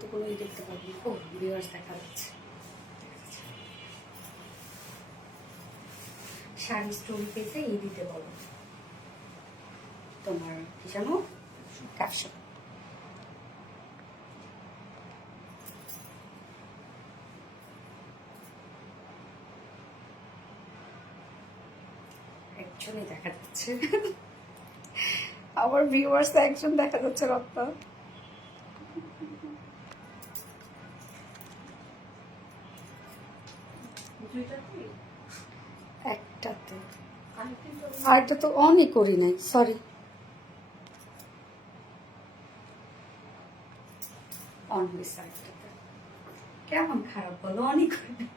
তো কোনো দেখতে পাবো না। ও ভিউয়ার্স দেখা যাচ্ছে। শাড়ি স্টোরি পেজে দিতে বলো তোমার কি জানো ক্যাপশন। একজনই দেখা যাচ্ছে, আমার ভিউয়ার্স একজন দেখা যাচ্ছে রত্না। একটাতে আরেকটা তো অনই করি নাই, সরি। অন হয়েছে আরেকটাতে, কেমন খারাপ বলো, অনই করি নাই।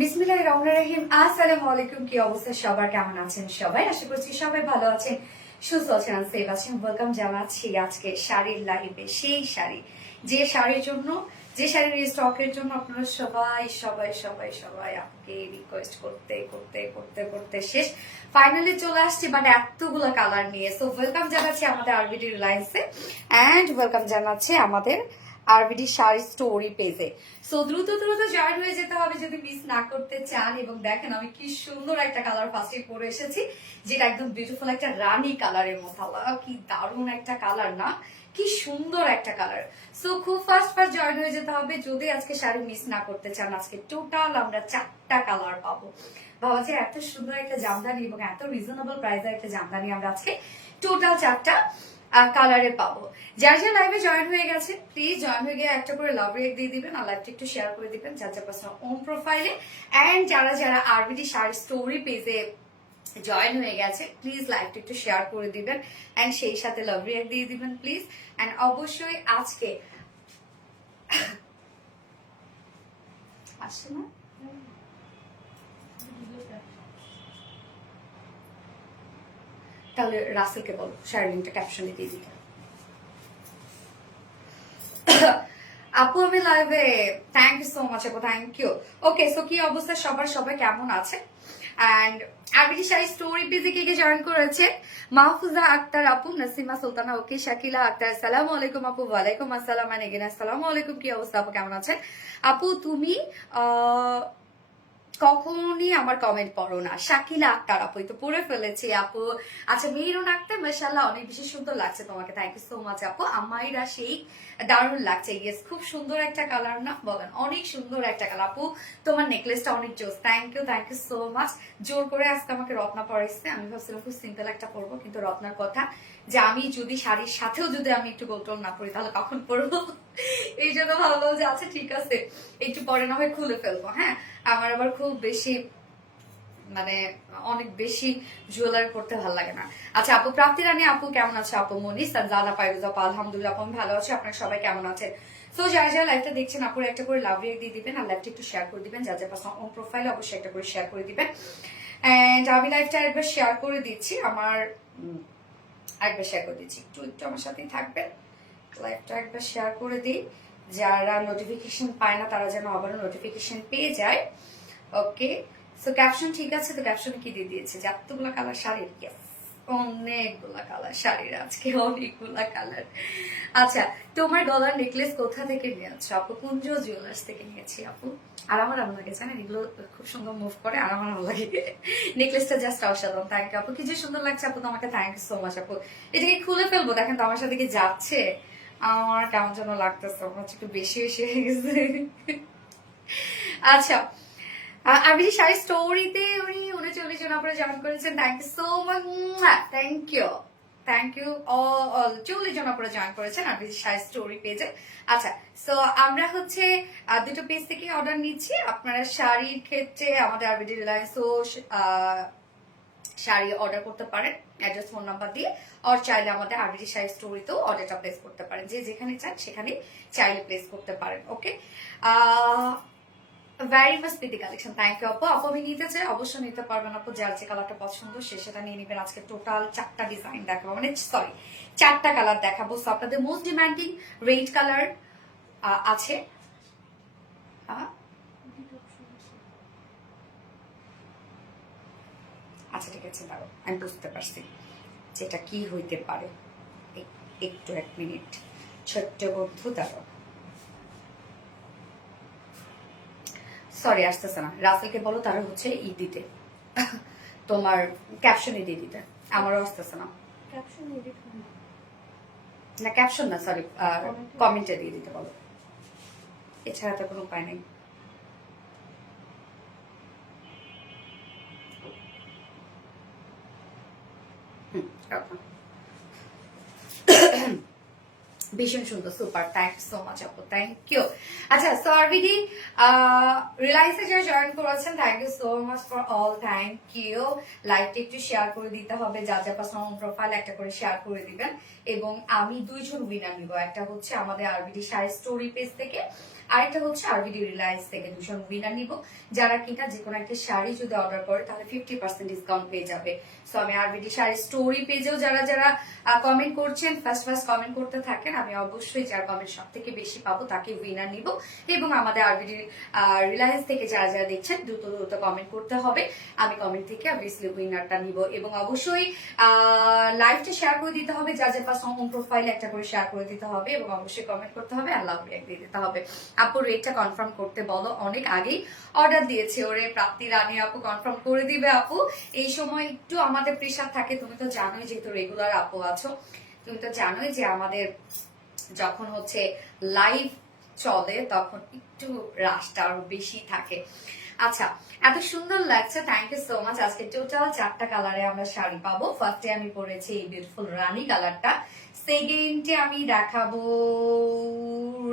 বিসমিল্লাহির রহমানির রহিম। আসসালামু আলাইকুম। কি অবস্থা সবার, কেমন আছেন সবাই? আশা করছি সবাই ভালো আছেন, সুস্থ আছেন, সেফ আছেন। ওয়েলকাম জানাচ্ছি আজকে শাড়ির লাইভে। সেই শাড়ি, যে শাড়ির জন্য, যে শাড়ির স্টকের জন্য আপনারা সবাই সবাই সবাই সবাই আমাকে রিকোয়েস্ট করতে করতে করতে করতে শেষ ফাইনালি চলে আসছি, বাট এতগুলো কালার নিয়ে। সো ওয়েলকাম জানাচ্ছি আমাদের আরবিডি রিলায়েন্সে, অ্যান্ড ওয়েলকাম জানাচ্ছি আমাদের আরবিডি শাড়ি স্টোরি পেজে। সো দ্রুত দ্রুত জয়েন হয়ে যেতে হবে যদি মিস না করতে চান। এবং দেখেন আমি কি সুন্দর একটা কালার ফার্স্টে পরে এসেছি, যেটা একদম বিউটিফুল একটা রানী কালারের মধ্যে। আল্লাহ কি দারুণ একটা কালার না, কি সুন্দর একটা কালার। সো খুব ফার্স্ট জয়েন হয়ে যেতে হবে যদি আজকে শাড়ি মিস না করতে চান। আজকে টোটাল আমরা 4টা কালার পাবো। বাবা যে এত সুন্দর একটা জামদানি এবং এত রিজনেবল প্রাইসের একটা জামদানি আমরা আজকে টোটাল 4টা কালারে পাবো। যার যার লাইভে জয়েন হয়ে গেছে প্লিজ জয়েন হয়ে গিয়ে একটা করে লাভ রেক দিয়ে দিবেন, আর লাইভটা একটু শেয়ার করে দিবেন যার যার পার্সোনাল ওন প্রোফাইলে। অ্যান্ড যারা যারা আরবিডি শাড়ি স্টোরি পেজে জয়েন হয়ে গেছে প্লিজ লাইভটা একটু শেয়ার করে দিবেন, অ্যান্ড সেই সাথে লাভ রেক দিয়ে দিবেন প্লিজ। অ্যান্ড অবশ্যই আজকে আসছে না, তাহলে রাসেলকে বলো শাড়ি লিঙ্কটা ক্যাপশনে দিয়ে দিতে। আপু আমি লাইভে, থ্যাংক ইউ সো মাচ আপু, থ্যাংক ইউ। ওকে, সো কি অবস্থা সবার, সবাই কেমন আছে? অ্যান্ড আরবিডি শাড়ি স্টোরি পেজে কে কে জয়েন করেছে? মাহফুজা আক্তার আপু, নাসিমা সুলতানা, ওকে, শাকিলা আক্তার, সালামু আলাইকুম আপু। ওয়ালাইকুম আসসালাম, মানে এগেন আসসালামু আলাইকুম। কি অবস্থা আপু, কেমন আছেন? আপু তুমি কখনই আমার কমেন্ট পড়ো না। শাকিলা আক্তার আপু তো পড়ে ফেলেছি আপু। আচ্ছা, মেহরুন আক্তার, মাশাআল্লাহ অনেক বেশি সুন্দর লাগছে তোমাকে, থ্যাংক ইউ সো মাচ আপু। আমাইরা সেই দারুণ লাগছে, ইয়েস খুব সুন্দর একটা কালার না বলেন, অনেক সুন্দর একটা কালার আপু। তোমার নেকলেসটা অনেক জোস, থ্যাংক ইউ সো মাচ। জোর করে আজকে আমাকে রত্না পরাইছে, আমি ভাবছিলাম খুব সিম্পল একটা পরবো, কিন্তু রত্নার কথা যে আমি যদি শাড়ির সাথেও যদি আমি একটু গোলটোল না পরি তাহলে কখন পরবো, এই জন্য ভাবলো যে আচ্ছা ঠিক আছে একটু পরে না হয় খুলে ফেলবো। হ্যাঁ, আমার আবার খুব বেশি মানে অনেক বেশি জুয়েলারি পড়তে ভালো লাগে না। আচ্ছা আপু প্রাপ্তি রানী আপু কেমন আছে? আপু মনিস জানা পাইরুজ আপু, আলহামদুলিল্লাহ আপু আমি ভালো আছি, আপনার সবাই কেমন আছে? সো যারা যারা লাইভটা দেখছেন আপুর একটা করে লাভ রিয়েক্ট দিয়ে দিবেন, আর লাইভটা একটু শেয়ার করে দিবেন, যার যার পার্সোনাল ওন প্রোফাইলে অবশ্যই একটা করে শেয়ার করে দিবেন। এন্ড আমি লাইভটা একবার শেয়ার করে দিচ্ছি, আমার একবার শেয়ার করে দিচ্ছি, একটু একটু আমার সাথেই থাকবেন। লাইভটা একবার শেয়ার করে দিই, যারা নোটিফিকেশন পায় না তারা যেন আবারও নোটিফিকেশন পেয়ে যায়। ওকে, সো ক্যাপশন ঠিক আছে তো? ক্যাপশনে কি দিয়ে দিয়েছে যে এতগুলা কালার শাড়ির, অনেকগুলা কালার শাড়ির, আজকে অনেকগুলা কালার। আচ্ছা, তোমার গলার নেকলেস কোথা থেকে নিয়েছো আপু? কুঞ্জ জুয়েলার্স থেকে নিয়েছি আপু। আর আমার ভালো লাগে, জানেন এগুলো খুব সুন্দর মুভ করে, আর আমার ভালো লাগে। নেকলেসটা জাস্ট অসাধারণ, থ্যাংক ইউ আপু। কি যে সুন্দর লাগছে আপু, তোমাকে থ্যাংক ইউ সো মাচ আপু। এটাকে খুলে ফেলবো, দেখেন তো আমার সাথে কি যাচ্ছে, আমার কেমন যেন লাগতেছে, আমার একটু বেশি বেশি হয়ে গেছে। আচ্ছা, আমি যে শাড়ি স্টোরিতে উনি 39 জন আপনারা জয়েন করেছেন, thank you so much, thank you thank you all 40 জন আপনারা জয়েন করেছেন আর শাড়ি স্টোরি পেজে। আচ্ছা, সো আমরা হচ্ছে দুটো পেজ থেকে অর্ডার নিচ্ছি। আপনারা শাড়ির ক্ষেত্রে আমাদের আরবিডি রিলায়েন্সও শাড়ি অর্ডার করতে পারেন অ্যাড্রেস ফোন নাম্বার দিয়ে, আর চাইলে আমাদের আরবিডি শাড়ি স্টোরিতেও অর্ডারটা প্লেস করতে পারেন, যে যেখানে চান সেখানে চাইলে প্লেস করতে পারেন। Okay, very much pretty collection, thank you আপু। আপু আমি নিতে চাই, অবশ্যই নিতে পারবেন আপু, যার যে কালারটা পছন্দ সে সেটা নিয়ে নেবেন। আজকে টোটাল 4টা ডিজাইন দেখাবো, মানে সরি 4টা কালার দেখাবো। সো আপনাদের মোস্ট ডিমান্ডিং রেড কালার আছে, আচ্ছা ঠিক আছে, দাঁড়ো আমি বুঝতে পারছি যেটা কি হইতে পারে। একটু 1 মিনিট ছোট্ট বন্ধু, দাঁড়ো, সরি আসতেছে না। রাসেলকে বলো তারা হচ্ছে ই দিতে, তোমার ক্যাপশনে দিয়ে দিতে, আমারও আসতেছে না। না ক্যাপশন না, সরি কমেন্টে দিয়ে দিতে বলো, এছাড়া তো কোনো উপায় নেই। ভীষণ সুন্দর, super, thank you so much আপু, থ্যাংক ইউ। আচ্ছা, সো আরবিডি রিলায়েন্সে যারা জয়েন করেছেন, thank you so much for all, thank you. লাইভটা একটু শেয়ার করে দিতে হবে, যার যার পার্সোনাল প্রোফাইল একটা করে শেয়ার করে দিবেন। এবং আমি 2 জন উইনার নিব, একটা হচ্ছে আমাদের আরবিডি শাড়ি স্টোরি পেজ থেকে, আরেকটা হচ্ছে আরবিডি রিলায়েন্স থেকে। 2 জন উইনার নিব, যারা কিনা যে কোনো একটা শাড়ি যদি অর্ডার করে তাহলে 50% ডিসকাউন্ট পেয়ে যাবে। সো আমি আরবিডি শাড়ি স্টোরি পেজেও যারা যারা কমেন্ট করছেন, ফার্স্ট কমেন্ট করতে থাকেন, আমি অবশ্যই যার কমেন্ট সব থেকে বেশি পাবো তাকে উইনার নিব। এবং আমাদের আরবিডি রিলায়েন্স থেকে যারা যারা দেখছেন দ্রুত দ্রুত কমেন্ট করতে হবে, আমি কমেন্ট থেকে অবভিয়াসলি উইনারটা নিব। এবং অবশ্যই লাইভটা শেয়ার করে দিতে হবে, যার যার পার্সোনাল প্রোফাইল একটা করে শেয়ার করে দিতে হবে, এবং অবশ্যই কমেন্ট করতে হবে, আল্লাহ দিয়ে দিতে হবে। আপু রেটটা কনফার্ম করতে বলো, অনেক আগেই অর্ডার দিয়েছে ওরে প্রাপ্তি রানী আপু, কনফার্ম করে দিবে আপু। এই সময় একটু আমাদের প্রেশার থাকে, তুমি তো জানোই যেহেতু রেগুলার আপু আছো, তুমি তো জানোই যে আমাদের যখন হচ্ছে লাইভ চলে তখন একটু রাশটা আরো বেশি থাকে। আচ্ছা, এত সুন্দর লাগছে, থ্যাংক ইউ সো মাচ। আজকে টোটাল 4টা কালারে আমরা শাড়ি পাবো। ফার্স্টে আমি পরেছি এই বিউটিফুল রানী কালারটা, সেকেন্ডে আমি দেখাবো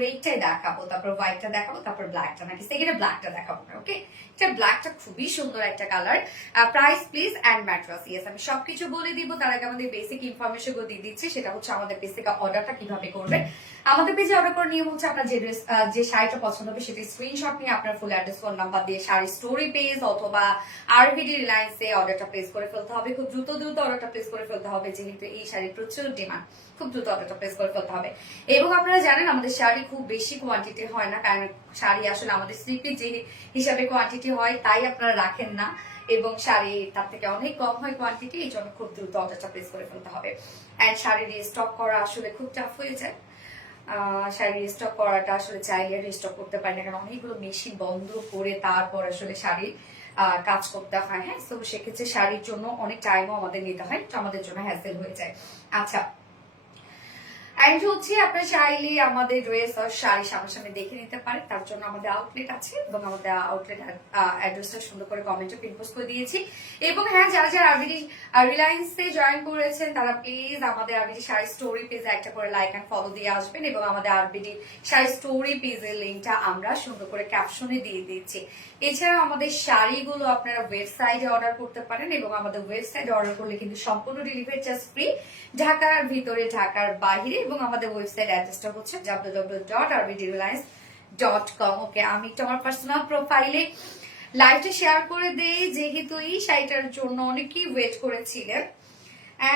রেডটাই দেখাবো, তারপর হোয়াইটটা দেখাবো, তারপর ব্ল্যাকটা, নাকি সেকেন্ডে ব্ল্যাকটা দেখাবো না। ওকে, এটা ব্ল্যাকটা খুবই সুন্দর একটা colour. Price please and ম্যাট্রাস, yes আমি সবকিছু বলে দিব, তার আগে আমাদের বেসিক ইনফরমেশন গুলো দিয়ে দিচ্ছি। সেটা হচ্ছে আমাদের বেসিক অর্ডারটা কিভাবে করবে। আমাদের পেজে অর্ডার করার নিয়ম হচ্ছে আপনার যে শাড়িটা পছন্দ হবে সেটা স্ক্রিনশট নিয়ে আপনার ফুল অ্যাড্রেস ফোন নাম্বার দিয়ে শাড়ি স্টোরি পেজ অথবা আরবিডি রিলায়েন্সে অর্ডারটা প্লেস করে ফেলতে হবে। খুব দ্রুত অর্ডারটা প্লেস করে ফেলতে হবে, যেহেতু এই শাড়ির প্রচুর ডিমান্ড, খুব দ্রুত অর্ডারটা প্লেস করে ফেলতে হবে। এবং আপনারা জানেন আমাদের শাড়ি খুব বেশি কোয়ান্টিটি হয় না, কারণ শাড়ি আসলে আমাদের স্লিপে যে হিসাবে কোয়ান্টিটি হয় তাই আপনারা রাখেন না, এবং শাড়ি তার থেকে অনেক কম হয় কোয়ান্টিটি, এই জন্য খুব দ্রুত অর্ডারটা প্লেস করে ফেলতে হবে। অ্যান্ড শাড়ি রিস্টক করা আসলে খুব টাফ হয়ে যায়। শাড়ি রিস্টক করাটা আসলে চাইলে রিস্টক করতে পারি না, কারণ অনেকগুলো মেশিন বন্ধ করে তারপর আসলে শাড়ি কাজ করতে হয়। হ্যাঁ, তো সেক্ষেত্রে শাড়ির জন্য অনেক টাইমও আমাদের নিতে হয়, তো আমাদের জন্য হ্যাসেল হয়ে যায়। আচ্ছা, অ্যান্ড হচ্ছে আপনারা চাইলে আমাদের ড্রেস আর শাড়ি সামনাসামনি দেখে নিতে পারেন, তার জন্য আমাদের আউটলেট আছে, এবং আমাদের আউটলেট অ্যাড্রেসটা সুন্দর করে কমেন্টে পিন পোস্ট করে দিয়েছি। এবং হ্যাঁ, যারা যারা আরবিডি রিলায়েন্সে জয়েন করেছেন তারা প্লিজ আমাদের আরবিডি শাড়ি স্টোরি পেজে একটা করে লাইক অ্যান্ড ফলো দিয়ে আসবেন, এবং আমাদের আরবিডি শাড়ি স্টোরি পেজের লিঙ্কটা আমরা সুন্দর করে ক্যাপশনে দিয়ে দিচ্ছি। এছাড়া আমাদের শাড়িগুলো আপনারা ওয়েবসাইটে অর্ডার করতে পারেন, এবং আমাদের ওয়েবসাইটে অর্ডার করলে কিন্তু সম্পূর্ণ ডেলিভারি চার্জ ফ্রি, ঢাকার ভিতরে ঢাকার বাইরে। এবং আমাদের ওয়েবসাইট অ্যাড্রেসটা হচ্ছে www.rbdreliance.com। ওকে, আমি একটু আমার পার্সোনাল প্রোফাইলে লাইভটা শেয়ার করে দেই, যেহেতু এই শাড়িটার জন্য অনেকেই ওয়েট করেছিলেন।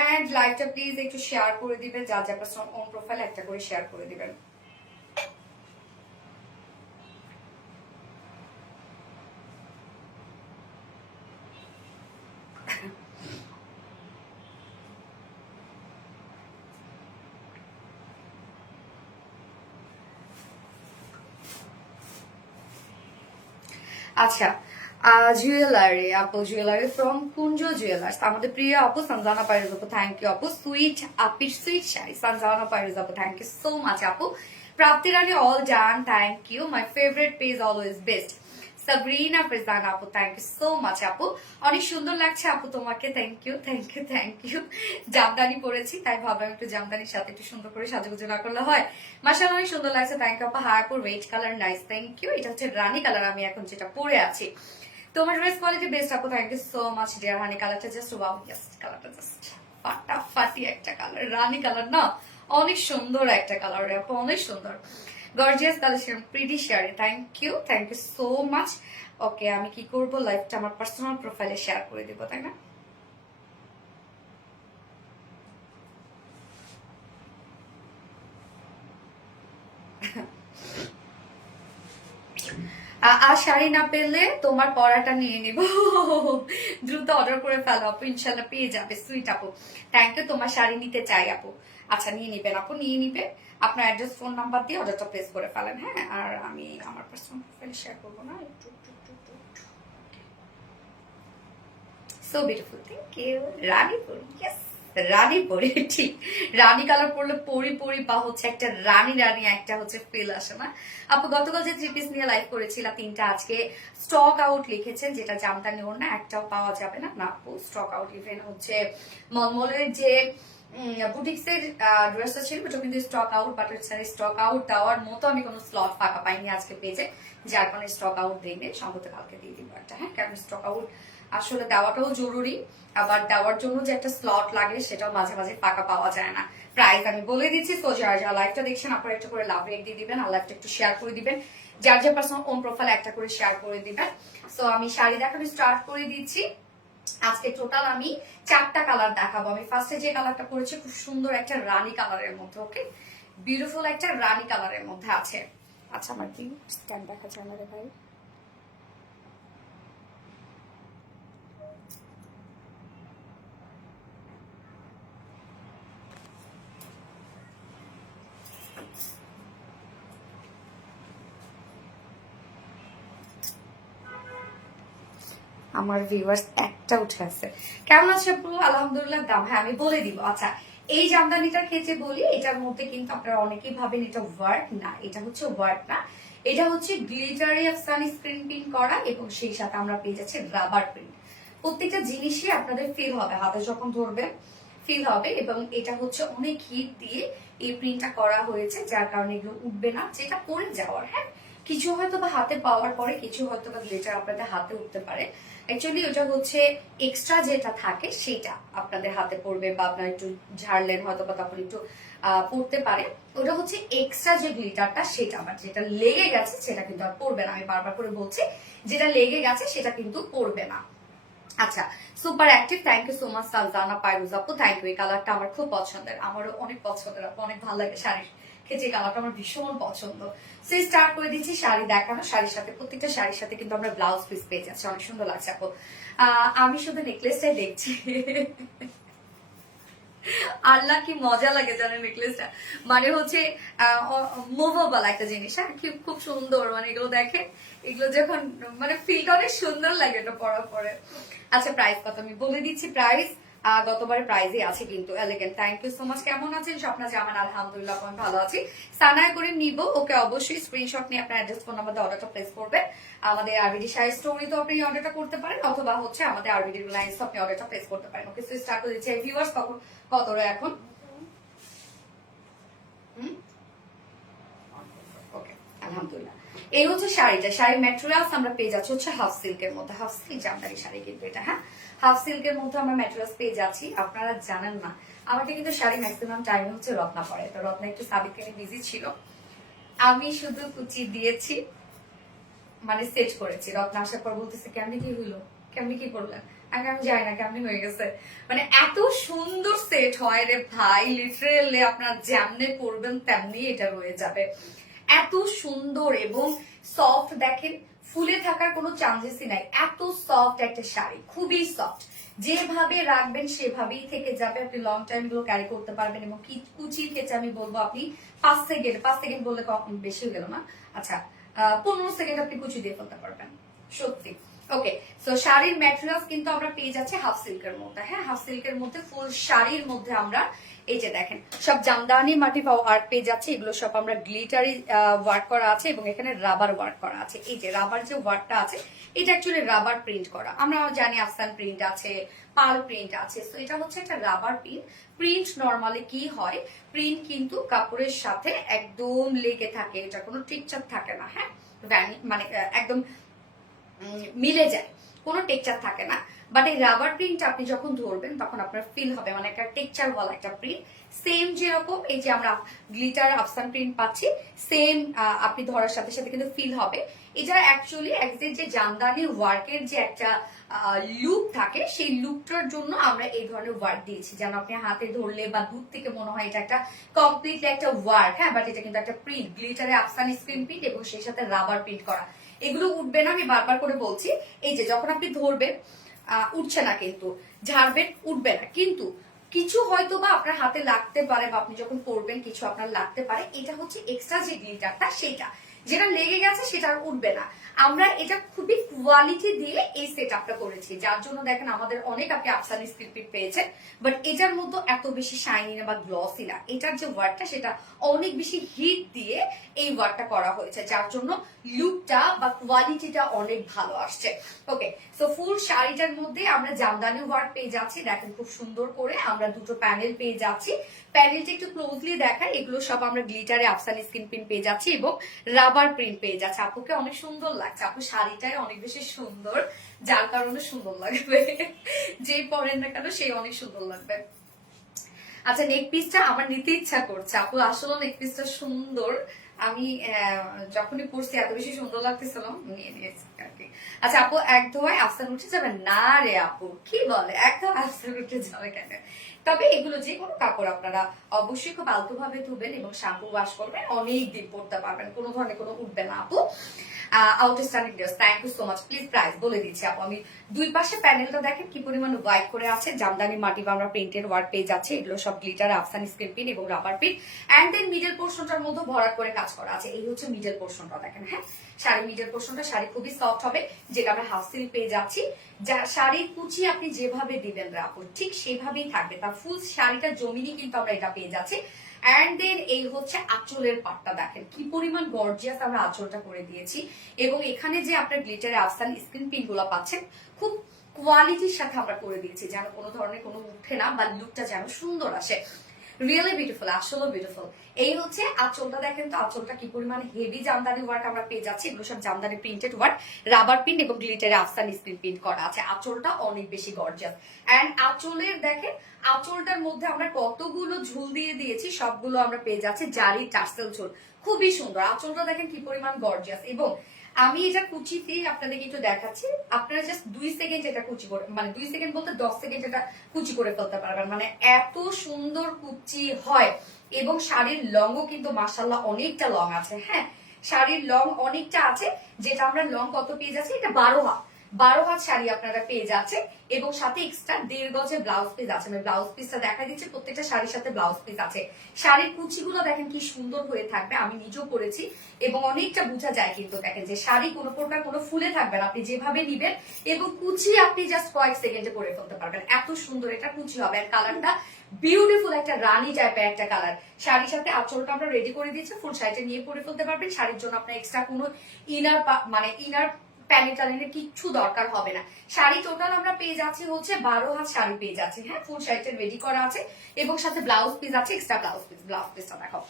এন্ড লাইভটা প্লিজ একটু শেয়ার করে দিবেন, যা যা পার্সোনাল ওন প্রোফাইল একটা করে শেয়ার করে দিবেন। আচ্ছা, জুয়েলারি আপু, জুয়েলারি ফ্রম কুঞ্জ জুয়েলার্স, আমাদের প্রিয় আপু সঞ্জানা পাইরুজ আপু, থ্যাংক ইউ আপু। সুইট আপির সুইট শাড়ি, সঞ্জানা পাইরুজ আপু, থ্যাংক ইউ সো মাচ আপু। Prapti Rani all done, thank you. My favourite page always best. Sabrina Ferzana আপু, থ্যাংক ইউ সো মাচ আপু, অনেক সুন্দর লাগছে আপু তোমাকে, thank you thank you thank you. Jamdani পরেছি তাই ভাবলাম একটু জামদানির সাথে একটু সুন্দর করে সাজুগুজু না করলে হয়। মাশাআল্লাহ অনেক সুন্দর লাগছে, থ্যাংক ইউ আপু। হায়াপুর red colour nice, thank you. এটা হচ্ছে রানী কালার, আমি এখন যেটা পরে আছি। তোমার ড্রেস কোয়ালিটি বেস্ট আপু, thank you so much dear honey. কালারটা জাস্ট ওয়াও, জাস্ট কালারটা জাস্ট ফাটাফাটি একটা কালার, রানী কালার না, অনেক সুন্দর একটা কালার আপু, অনেক সুন্দর। Gorgeous collection, pretty sari, thank you so much. Okay, আমি কি করব, লাইভটা আমার পার্সোনাল প্রোফাইলে শেয়ার করে দিব, তাই না? আর শাড়ি না পেলে তোমার পরাটা নিয়ে নিব। দ্রুত অর্ডার করে ফেলো আপু, ইনশাল্লাহ পেয়ে যাবে সুইট আপু। থ্যাংক ইউ, তোমার শাড়ি নিতে চাই আপু। আচ্ছা নিয়ে নিবেন আপু, নিয়ে নিবে। আপনার অ্যাড্রেস ফোন নাম্বার দিয়ে অর্ডারটা প্লেস করে ফেলেন, হ্যাঁ। আর আমি আমার পার্সোনাল প্রোফাইল শেয়ার করবো না, একটু so beautiful, thank you. Ranipur, yes Ranipur, ঠিক। রানী কালার পরলে পরি পরি বা হচ্ছে একটা রানী রানী একটা হচ্ছে ফিল আসে না আপু? গতকাল যে 3 পিস নিয়ে লাইভ করেছিলাম, 3টা আজকে স্টক আউট লিখেছেন, যেটা জামদানি ওড়না একটাও পাওয়া যাবে না না আপু, স্টক আউট। ইভেন হচ্ছে মলমলের যে বুটিক্সের ড্রেসটা ছিল ওটা কিন্তু stock out, but stock out দেওয়ার মতো আমি কোনো স্লট ফাঁকা পাইনি আজকে পেজে, যার কারণে স্টক আউট দেবে, সম্ভবত কালকে দিয়ে দিব একটা, হ্যাঁ। কারণ স্টক আউট আসলে দেওয়াটাও জরুরি, আবার দেওয়ার জন্য যে একটা স্লট লাগে সেটাও মাঝে মাঝে ফাঁকা পাওয়া যায় না। প্রাইস আমি বলে দিচ্ছি, তো যারা যারা লাইভটা দেখছেন আপনারা একটা করে লাভ রেট দিয়ে দিবেন, আর লাইভটা একটু শেয়ার করে দিবেন, যার যে পার্সোনাল ওন প্রোফাইল একটা করে শেয়ার করে দিবেন। সো আমি শাড়ি দেখানো স্টার্ট করে দিচ্ছি। আজকে টোটাল আমি 4টা কালার দেখাবো। আমি ফার্স্টে যে কালারটা পরেছি খুব সুন্দর একটা রানী কালারের মধ্যে, ওকে, বিউটিফুল একটা রানী কালারের মধ্যে আছে। আচ্ছা আমার কি স্ট্যান্ড দেখা যায় না রে ভাই? আমার ভিউয়ার্স একটা উঠে আছে। কেমন আছে পুরো? আলহামদুলিল্লাহ। দাম হ্যাঁ আমি বলে দিব। আচ্ছা, এই জামদানিটার ক্ষেত্রে বলি, এটার মধ্যে কিন্তু আপনারা অনেকেই ভাবেন এটা ওয়ার্ক, না এটা হচ্ছে ওয়ার্ক না, এটা হচ্ছে গ্লিটারি আফসানি স্ক্রিন প্রিন্ট করা, এবং সেই সাথে আমরা পেয়ে যাচ্ছি রাবার প্রিন্ট। প্রত্যেকটা জিনিসই আপনাদের ফিল হবে, হাতে যখন ধরবেন ফিল হবে, এবং এটা হচ্ছে অনেক হিট দিয়ে এই প্রিন্টটা করা হয়েছে, যার কারণে এগুলো উঠবে না, যেটা পরে যাওয়ার, হ্যাঁ। কিছু হয়তো বা হাতে পাওয়ার পরে কিছু হয়তো বা গ্লিটার আপনাদের হাতে উঠতে পারে, অ্যাকচুয়ালি ওটা হচ্ছে এক্সট্রা যেটা থাকে সেটা আপনাদের হাতে পড়বে, বা আপনার একটু ঝাড়লেন হয়তো বা তখন একটু পড়তে পারে। ওটা হচ্ছে এক্সট্রা যে গ্লিটারটা সেটা, আবার যেটা লেগে গেছে সেটা কিন্তু আর পড়বে না। আমি বারবার করে বলছি, যেটা লেগে গেছে সেটা কিন্তু পড়বে না। আচ্ছা, super active, thank you so much Saljana Pairuz আপু, থ্যাংক ইউ। এই কালারটা আমার খুব পছন্দের, আমারও অনেক পছন্দের আপু, অনেক ভালো লাগে শাড়ির ক্ষেত্রে কালারটা আমার ভীষণ পছন্দ। সো স্টার্ট করে দিচ্ছি শাড়ি দেখানো। শাড়ির সাথে প্রত্যেকটা শাড়ির সাথে কিন্তু আমরা ব্লাউজ পিস পেয়ে যাচ্ছি, অনেক সুন্দর লাগছে আপু। আমি শুধু নেকলেসটাই দেখছি। আল্লাহ কি মজা লাগে জানেন নেকলেসটা, মানে হচ্ছে মুভেবল একটা জিনিস, হ্যাঁ, খুব সুন্দর, মানে এগুলো দেখে, এগুলো যখন মানে ফিলটা অনেক সুন্দর লাগে এটা পরার পরে। আচ্ছা প্রাইস কত আমি বলে দিচ্ছি, প্রাইস গতবারের প্রাইজে আছে কিন্তু elegant. Thank you so much. কেমন আছেন স্বপ্না জামান? আলহামদুলিল্লাহ আমি ভালো আছি। সানায় করে নিব, ওকে, অবশ্যই স্ক্রিনশট নিয়ে আপনার অ্যাড্রেস ফোন নাম্বার দিয়ে অর্ডারটা প্লেস করবেন। আমাদের আরবিডি শাড়ি স্টোরি তো আপনি অর্ডারটা করতে পারেন, অথবা হচ্ছে আমাদের আরবিডি লাইন্স আপনি অর্ডারটা প্লেস করতে পারেন। ওকে, সো স্টার্ট করে দিচ্ছি। ভিউয়ার্স কত রে এখন? ওকে, আলহামদুলিল্লাহ। এই হচ্ছে শাড়িটা, শাড়ির ম্যাটেরিয়ালস আমরা পেয়ে যাচ্ছি হচ্ছে হাফ সিল্কের মধ্যে, হাফ সিল্ক জামদানি শাড়ি কিন্তু এটা, হ্যাঁ, হাফ সিল্কের মধ্যে আমরা ম্যাটেরিয়ালস পেয়ে যাচ্ছি। আপনারা জানেন না, আমাকে কিন্তু শাড়ি ম্যাক্সিমাম টাইম হচ্ছে রত্না পরে, তো রত্না একটু সাবিক থেকে বিজি ছিল, আমি শুধু কুচি দিয়েছি, মানে সেট করেছি। রত্না আসার পর বলতেছে কেমনি কি হইলো, কেমনি কি করলেন, আগে আমি জানি না কেমনি হয়ে গেছে, মানে এত সুন্দর সেট হয় রে ভাই, লিটারেলি আপনার যেমনে পরবেন তেমনি এটা রয়ে যাবে, এত সুন্দর এবং সফট। দেখেন ফুলে থাকার কোনো চান্সেসই নাই, এত সফট একটা শাড়ি, খুবই সফট, যেভাবে রাখবেন সেভাবেই থেকে যাবে, আপনি লং টাইম গুলো ক্যারি করতে পারবেন। এবং কুচির ক্ষেত্রে আমি বলবো আপনি 5 সেকেন্ড বললে কখন বেশি গেল না, আচ্ছা 15 সেকেন্ড আপনি কুচি দিয়ে ফেলতে পারবেন, সত্যি। ওকে, সো শাড়ির ম্যাটেরিয়ালস কিন্তু আমরা পেয়ে যাচ্ছি হাফ সিল্কের মধ্যে, হ্যাঁ হাফ সিল্কের মধ্যে ফুল শাড়ির মধ্যে আমরা এই যে দেখেন সব জামদানি মাটি ওয়ার্ক পেয়ে যাচ্ছে, এগুলো সব আমরা গ্লিটারি ওয়ার্ক করা আছে এবং এখানে রাবার ওয়ার্ক করা আছে। এই যে রাবার যে ওয়ার্কটা আছে এটা অ্যাকচুয়ালি রাবার প্রিন্ট করা, আমরা জানি আফসান প্রিন্ট আছে, পাল প্রিন্ট আছে, তো এটা হচ্ছে একটা রাবার প্রিন্ট। প্রিন্ট নর্মালি কি হয়, প্রিন্ট কিন্তু কাপড়ের সাথে একদম লেগে থাকে, এটা কোনো টেক্সচার থাকে না, হ্যাঁ মানে একদম মিলে যায়, কোনো টেক্সচার থাকে না। বাট এই রাবার প্রিন্ট আপনি যখন ধরবেন তখন আপনার ফিল হবে মানে একটা টেক্সচার ওয়ালা একটা প্রিন্ট। সেম যেরকম এই যে আমরা গ্লিটার আফসান প্রিন্ট পাচ্ছি, সেম আপনি ধরার সাথে সাথে কিন্তু ফিল হবে। এটা অ্যাকচুয়ালি একজেক্ট যে জামদানি ওয়ার্কের যে একটা লুক থাকে, সেই লুকটার জন্য আমরা এই ধরনের ওয়ার্ক দিয়েছি, যেন আপনি হাতে ধরলে বা দূর থেকে মনে হয় এটা একটা কমপ্লিটলি একটা ওয়ার্ক, হ্যাঁ বাট এটা কিন্তু একটা প্রিন্ট, গ্লিটারে আফসান স্ক্রিন প্রিন্ট এবং সেই সাথে রাবার প্রিন্ট করা। এগুলো উঠবে না, আমি বারবার করে বলছি। এই যে যখন আপনি ধরবেন উঠছে না, কিন্তু ঝাড়বেন উঠবে না, কিন্তু কিছু হয়তো বা আপনার হাতে লাগতে পারে বা আপনি যখন পরবেন কিছু আপনার লাগতে পারে। এটা হচ্ছে এক্সট্রা যে গ্লিটারটা, সেটা যেটা লেগে গেছে সেটা আর উঠবে না। আমরা এটা খুবই কোয়ালিটি দিয়ে এই সেট আপটা করেছি, যার জন্য দেখেন আমাদের অনেক আপনি আফসানি স্ক্রিপ্ট পেয়েছেন, বাট এটার মতো এত বেশি শাইনি না বা গ্লসি না। এটার যে ওয়ার্কটা সেটা অনেক বেশি হিট দিয়ে এই ওয়ার্কটা করা হয়েছে, যার জন্য লুকটা বা কোয়ালিটিটা অনেক ভালো আসছে। ওকে, সো ফুল শাড়িটার মধ্যে আমরা জামদানি ওয়ার্ক পেয়ে যাচ্ছি, দেখেন খুব সুন্দর করে আমরা দুটো প্যানেল পেয়ে যাচ্ছি। প্যানেলটা একটু ক্লোজলি দেখায়, এগুলো সব আমরা গ্লিটারে আফসানি স্কিন প্রিন্ট পেয়ে যাচ্ছি এবং রাবার প্রিন্ট পেয়ে যাচ্ছে। আপুকে অনেক সুন্দর লাগছে, আপু শাড়িটাই অনেক বেশি সুন্দর, যার কারণে সুন্দর লাগবে, যে পরেন না কেন সেই অনেক সুন্দর লাগবে। আচ্ছা, নেক পিসটা আমার নিতে ইচ্ছা করছে আপু, আসলে নেক পিসটা সুন্দর, আমি যখনই পড়ছি এত বেশি সুন্দর লাগতেছিল নিয়ে নিয়েছি আর কি। আচ্ছা আপু, এক ধোয়ায় আফসান উঠে যাবে না রে আপু, কি বলে এক ধোয়া আফসান উঠে যাবে কেন? তবে এগুলো যে কোনো কাপড় আপনারা অবশ্যই খুব আলতো ভাবে ধুবেন এবং শ্যাম্পু ওয়াশ করবেন, অনেক দিন পরতে পারবেন, কোনো ধরনের কোনো উঠবে না আপু। Outstanding dress, thank you so much. Please price বলে দিচ্ছি আপু, আমি দুই পাশে প্যানেলটা দেখেন কি পরিমাণ হোয়াইট করে আছে, জামদানি মাটি বা আমরা প্রিন্টের ওয়ার্ক পেয়ে যাচ্ছে, এগুলো সব গ্লিটার আফসানি স্ক্রিন প্রিন্ট এবং rubber print. And then middle পোর্শনটার মধ্যে ভরাট করে কাজ করা আছে, এই হচ্ছে মিডল পোর্শনটা দেখেন, হ্যাঁ শাড়ি মিডল পোর্শনটা শাড়ি খুবই সফট হবে, যেটা আমরা হাফ সিল্ক পেয়ে যাচ্ছি। যা শাড়ির কুচি আপনি যেভাবে দিবেন আপু ঠিক সেভাবেই থাকবে, তার ফুল শাড়িটা জমিনি কিন্তু আমরা এটা পেয়ে যাচ্ছি। এন্ড দেন এই হচ্ছে আঁচলের পাটটা, দেখেন কি পরিমাণ গর্জিয়াস আমরা আঁচলটা করে দিয়েছি এবং এখানে যে আপনার গ্লিটারে আফসান স্ক্রিন প্রিন্ট গুলো পাচ্ছেন খুব কোয়ালিটির সাথে আমরা করে দিয়েছি, যেন কোনো ধরনের কোনো উঠে না বা লুকটা যেন সুন্দর আসে। রিয়েলি বিউটিফুল, আসলে বিউটিফুল। এই হচ্ছে আঁচলটা, দেখেন তো আঁচলটা কি পরিমাণ হেভি জামদানি ওয়ার্ক আমরা পেয়ে যাচ্ছি, এগুলো সব Jamdani printed work, rubber print এবং গ্লিটারে আফসান স্ক্রিন প্রিন্ট করা আছে। আঁচলটা অনেক বেশি গর্জিয়াস। এন্ড আঁচলের দেখেন আঁচলটার মধ্যে আমরা কতগুলো ঝুল দিয়ে দিয়েছি, সবগুলো আমরা পেয়ে যাচ্ছি জারি টার্সেল ঝুল, খুবই সুন্দর। আঁচলটা দেখেন কি পরিমাণ গর্জিয়াস, এবং আমি এটা কুচিতে আপনাদেরকে একটু দেখাচ্ছি, আপনারা জাস্ট 2 সেকেন্ড এটা কুচি করে, মানে 2 সেকেন্ড বলতে 10 সেকেন্ড এটা কুচি করে ফেলতে পারবেন, মানে এত সুন্দর কুচি হয়। এবং শাড়ির লংও কিন্তু মাশাআল্লাহ অনেকটা লং আছে, হ্যাঁ শাড়ির লং অনেকটা আছে, যেটা আমরা লং কত পেয়ে যাচ্ছি, এটা 12 হাত শাড়ি আপনারা পেয়ে যাচ্ছে এবং সাথে এক্সট্রা 1.5 গজের ব্লাউজ পিস আছে। আমি ব্লাউজ পিসটা দেখা দিচ্ছি, প্রত্যেকটা শাড়ির সাথে ব্লাউজ পিস আছে। শাড়ির কুচিগুলো দেখেন কি সুন্দর হয়ে থাকবে, আমি নিজেও করেছি এবং অনেকটা বোঝা যায় কিন্তু দেখেন যে শাড়ি কোনো প্রকার কোনো ফুলে থাকবে না, আপনি যেভাবে নিবেন এবং কুচি আপনি জাস্ট কয়েক সেকেন্ডে করে ফেলতে পারবেন, এত সুন্দর এটা কুচি হবে। আর কালারটা বিউটিফুল, একটা রানী টাইপের একটা কালার। শাড়ির সাথে আঁচলটা আমরা রেডি করে দিয়েছি, ফুল শাড়িটা নিয়ে পরে ফেলতে পারবেন। শাড়ির জন্য আপনার এক্সট্রা কোনো ইনার মানে ইনার প্যানেল টানেলের কিচ্ছু দরকার হবে না। শাড়ি টোটাল আমরা পেয়ে যাচ্ছি হচ্ছে 12 হাত শাড়ি পেয়ে যাচ্ছি, হ্যাঁ ফুল শাড়িটা রেডি করা আছে এবং সাথে ব্লাউজ পিস আছে, এক্সট্রা ব্লাউজ পিসটা দেখো,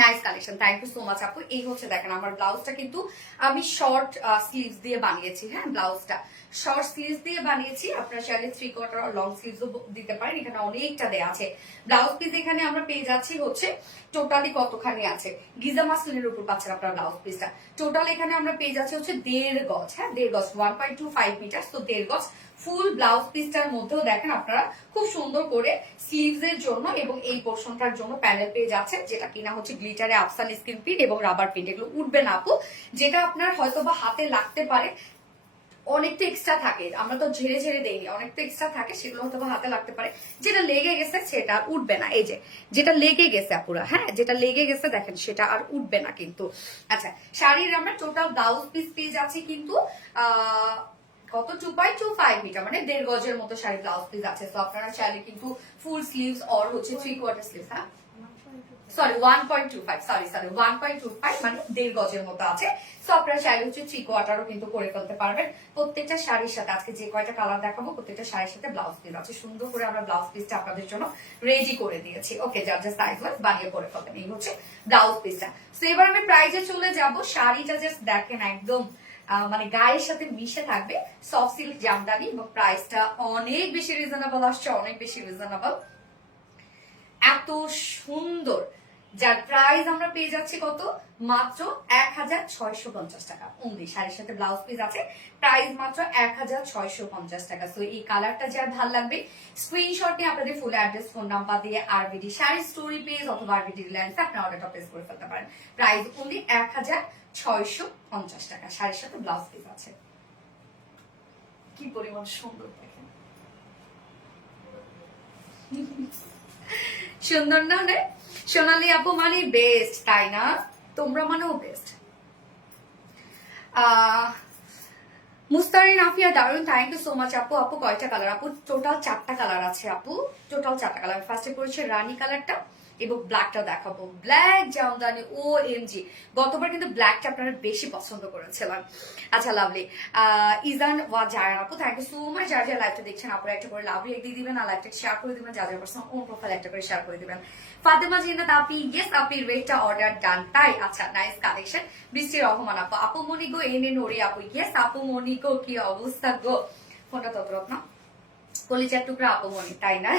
nice collection, thank you so much আপু। এই হচ্ছে দেখেন আমার ব্লাউজটা কিন্তু আমি শর্ট স্লিভস দিয়ে বানিয়েছি, হ্যাঁ ব্লাউজটা শর্ট স্লিভস দিয়ে বানিয়েছি, আপনারা চাইলে 3/4 লং স্লিভসও দিতে পারেন, এখানে অনেকটা দেয়া আছে। ব্লাউজ পিস এখানে আমরা পেয়ে যাচ্ছি হচ্ছে টোটালি কতখানি আছে, গিজা মাসলিনের উপর পাচ্ছেন আপনার ব্লাউজ পিসটা। টোটাল এখানে আমরা পেয়ে যাচ্ছি হচ্ছে 1.5 গজ, হ্যাঁ 1.5 গজ, 1.25 মিটার, তো 1.5 গজ ফুল ব্লাউজ পিসটার মধ্যেও দেখেন আপনারা খুব সুন্দর করে স্লিভস এর জন্য এবং এই পোর্শনটার জন্য প্যানেল পেয়ে যাচ্ছেন, যেটা কিনা হচ্ছে গ্লিটারে আফসান স্ক্রিন প্রিন্ট এবং রাবার প্রিন্ট। এগুলো উঠবে না আপু, যেটা আপনার হয়তো বা হাতে লাগতে পারে, অনেকটা এক্সট্রা থাকে, আমরা তো ঝেড়ে ঝেড়ে দেইনি, অনেকটা এক্সট্রা থাকে, সেগুলো হয়তো হাতে লাগতে পারে, যেটা লেগে গেছে সেটা আর উঠবে না। এই যে যেটা লেগে গেছে আপুরা, হ্যাঁ যেটা লেগে গেছে দেখেন সেটা আর উঠবে না কিন্তু। আচ্ছা, শাড়ির আমরা টোটাল ব্লাউজ পিস পেয়ে যাচ্ছি কিন্তু কত 2.25 মিটার মানে 1.5 গজের মতো শাড়ি ব্লাউজ পিস আছে। তো আপনারা চাইলে কিন্তু ফুল স্লিভস অর হচ্ছে 3/4 স্লিভস, হ্যাঁ সরি 1.25 সরি 1.25 মানে 1.5 গজের মতো আছে। সো আপনারা চাইলে হচ্ছে 3/4ও কিন্তু করে ফেলতে পারবেন। প্রত্যেকটা শাড়ির সাথে আজকে যে কয়টা কালার দেখাবো প্রত্যেকটা শাড়ির সাথে ব্লাউজ পিস আছে। সুন্দর করে আমরা ব্লাউজ পিসটা আপনাদের জন্য রেডি করে দিয়েছি। ওকে, যার যার সাইজ ওয়াইজ বানিয়ে করে ফেলবেন। এই হচ্ছে ব্লাউজ পিসটা। সো এবার আমি প্রাইসে চলে যাব। শাড়িটা জাস্ট দেখেন একদম মানে গায়ের সাথে মিশে থাকবে, সফট সিল্ক জামদানি, এবং প্রাইসটা অনেক বেশি রিজনেবল আসছে, অনেক বেশি রিজনেবল, এত সুন্দর, যার প্রাইস আমরা পেয়ে যাচ্ছি কত, মাত্র 1650 টাকা অনলি। শাড়ির সাথে ব্লাউজ পিস আছে, প্রাইস মাত্র 1650 টাকা। সো এই কালারটা যার ভালো লাগবে স্ক্রিনশট নিয়ে আপনাদের ফুল অ্যাড্রেস ফোন নাম্বার দিয়ে আরবিডি শাড়ি স্টোরি পেজ অথবা আরবিডি রিলায়েন্সে আপনার অর্ডারটা প্লেস করে ফেলতে পারেন। প্রাইস অনলি 1650 টাকা, শাড়ির সাথে ব্লাউজ পিস আছে। কি পরিমাণ সুন্দর দেখেন, সুন্দর না? সোনালী আপু মানে বেস্ট, তাই না? তোমরা মানেও বেস্ট। মুস্তারিন আফিয়া দারুন, থ্যাংক ইউ সো মাচ আপু। আপু কয়টা কালার? আপু টোটাল 4টা কালার আছে আপু, টোটাল 4টা কালার। ফার্স্টে করেছে রানী কালারটা এবং ব্ল্যাকটা দেখাবো, ব্ল্যাক জামদানি। ও এম জি, গতবার কিন্তু ব্ল্যাকটা আপনারা বেশি পছন্দ করেছিলেন। আচ্ছা লাভলি। ইজান ওয়া জায়ান আপু, থ্যাংক ইউ সো মাচ। যারা যারা লাইভটা দেখছেন আপনারা একটা করে লাভ রেক দিয়ে দিবেন, আর লাইভটা শেয়ার করে দিবেন, যারা যারা পার্সোনাল ওন প্রোফাইল একটা করে শেয়ার করে দিবেন। ফাতেমা জিন্নাত আপি, ইয়েস আপনি রেটটা অর্ডার ডান, তাই? আচ্ছা, নাইস কালেকশন। বৃষ্টি রহমান আপু, আপু মনি গো এনে নড়ি আপু, ইয়েস আপু মনি গো, কি অবস্থা গো? ফোনটা ততরক না, কলিজার টুকরা আপু মনি, তাই না?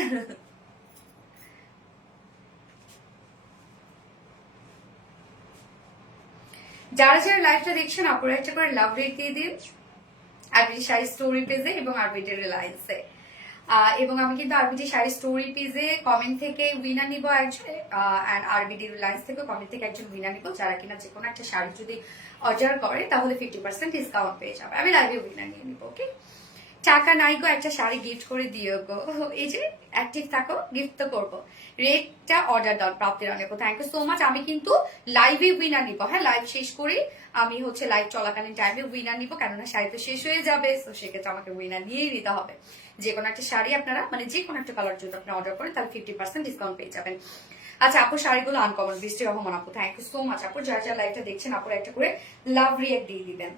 যারা যারা লাইভটা দেখছেন আপনারা একটা করে লাভ রেট দিয়ে দিন আরবিটি শাড়ি স্টোরি পেজে এবং আরবিটি রিলায়েন্সে। এবং আমি কিন্তু আরবিটি শাড়ি স্টোরি পেজে কমেন্ট থেকে উইনার নিব একজন, অ্যান্ড আরবিটি রিলায়েন্স থেকে কমেন্ট থেকে একজন উইনার নিব, যারা কিনা যে কোনো একটা শাড়ি যদি অর্ডার করে তাহলে 50% ডিসকাউন্ট পেয়ে যাবে। আমি লাইভে উইনার নিয়ে নিব। ওকে, টাকা নাই গো, একটা শাড়ি গিফট করে দিও গো। এই যে অ্যাক্টিভ থাকো, গিফট তো করবো। রেটটা অর্ডার দাও প্রাপ্তির অনেক, থ্যাংক ইউ সো মাচ। আমি কিন্তু লাইভে উইনার নিব, হ্যাঁ লাইভ শেষ করি আমি হচ্ছে লাইভ চলাকালীন টাইমে উইনার নিব, কেননা শাড়ি তো শেষ হয়ে যাবে। তো সেক্ষেত্রে আমাকে উইনার নিয়েই নিতে হবে। যে কোনো একটা শাড়ি আপনারা মানে যে কোনো একটা কালার যদি আপনি অর্ডার করেন তাহলে 50% ডিসকাউন্ট পেয়ে যাবেন। আচ্ছা আপু শাড়িগুলো আনকমন, বৃষ্টি রহমান আপু, থ্যাংক ইউ সো মাচ আপু। যারা যারা লাইভটা দেখছেন আপুরা একটা করে লাভ রিয়েক্ট দিয়ে দিবেন।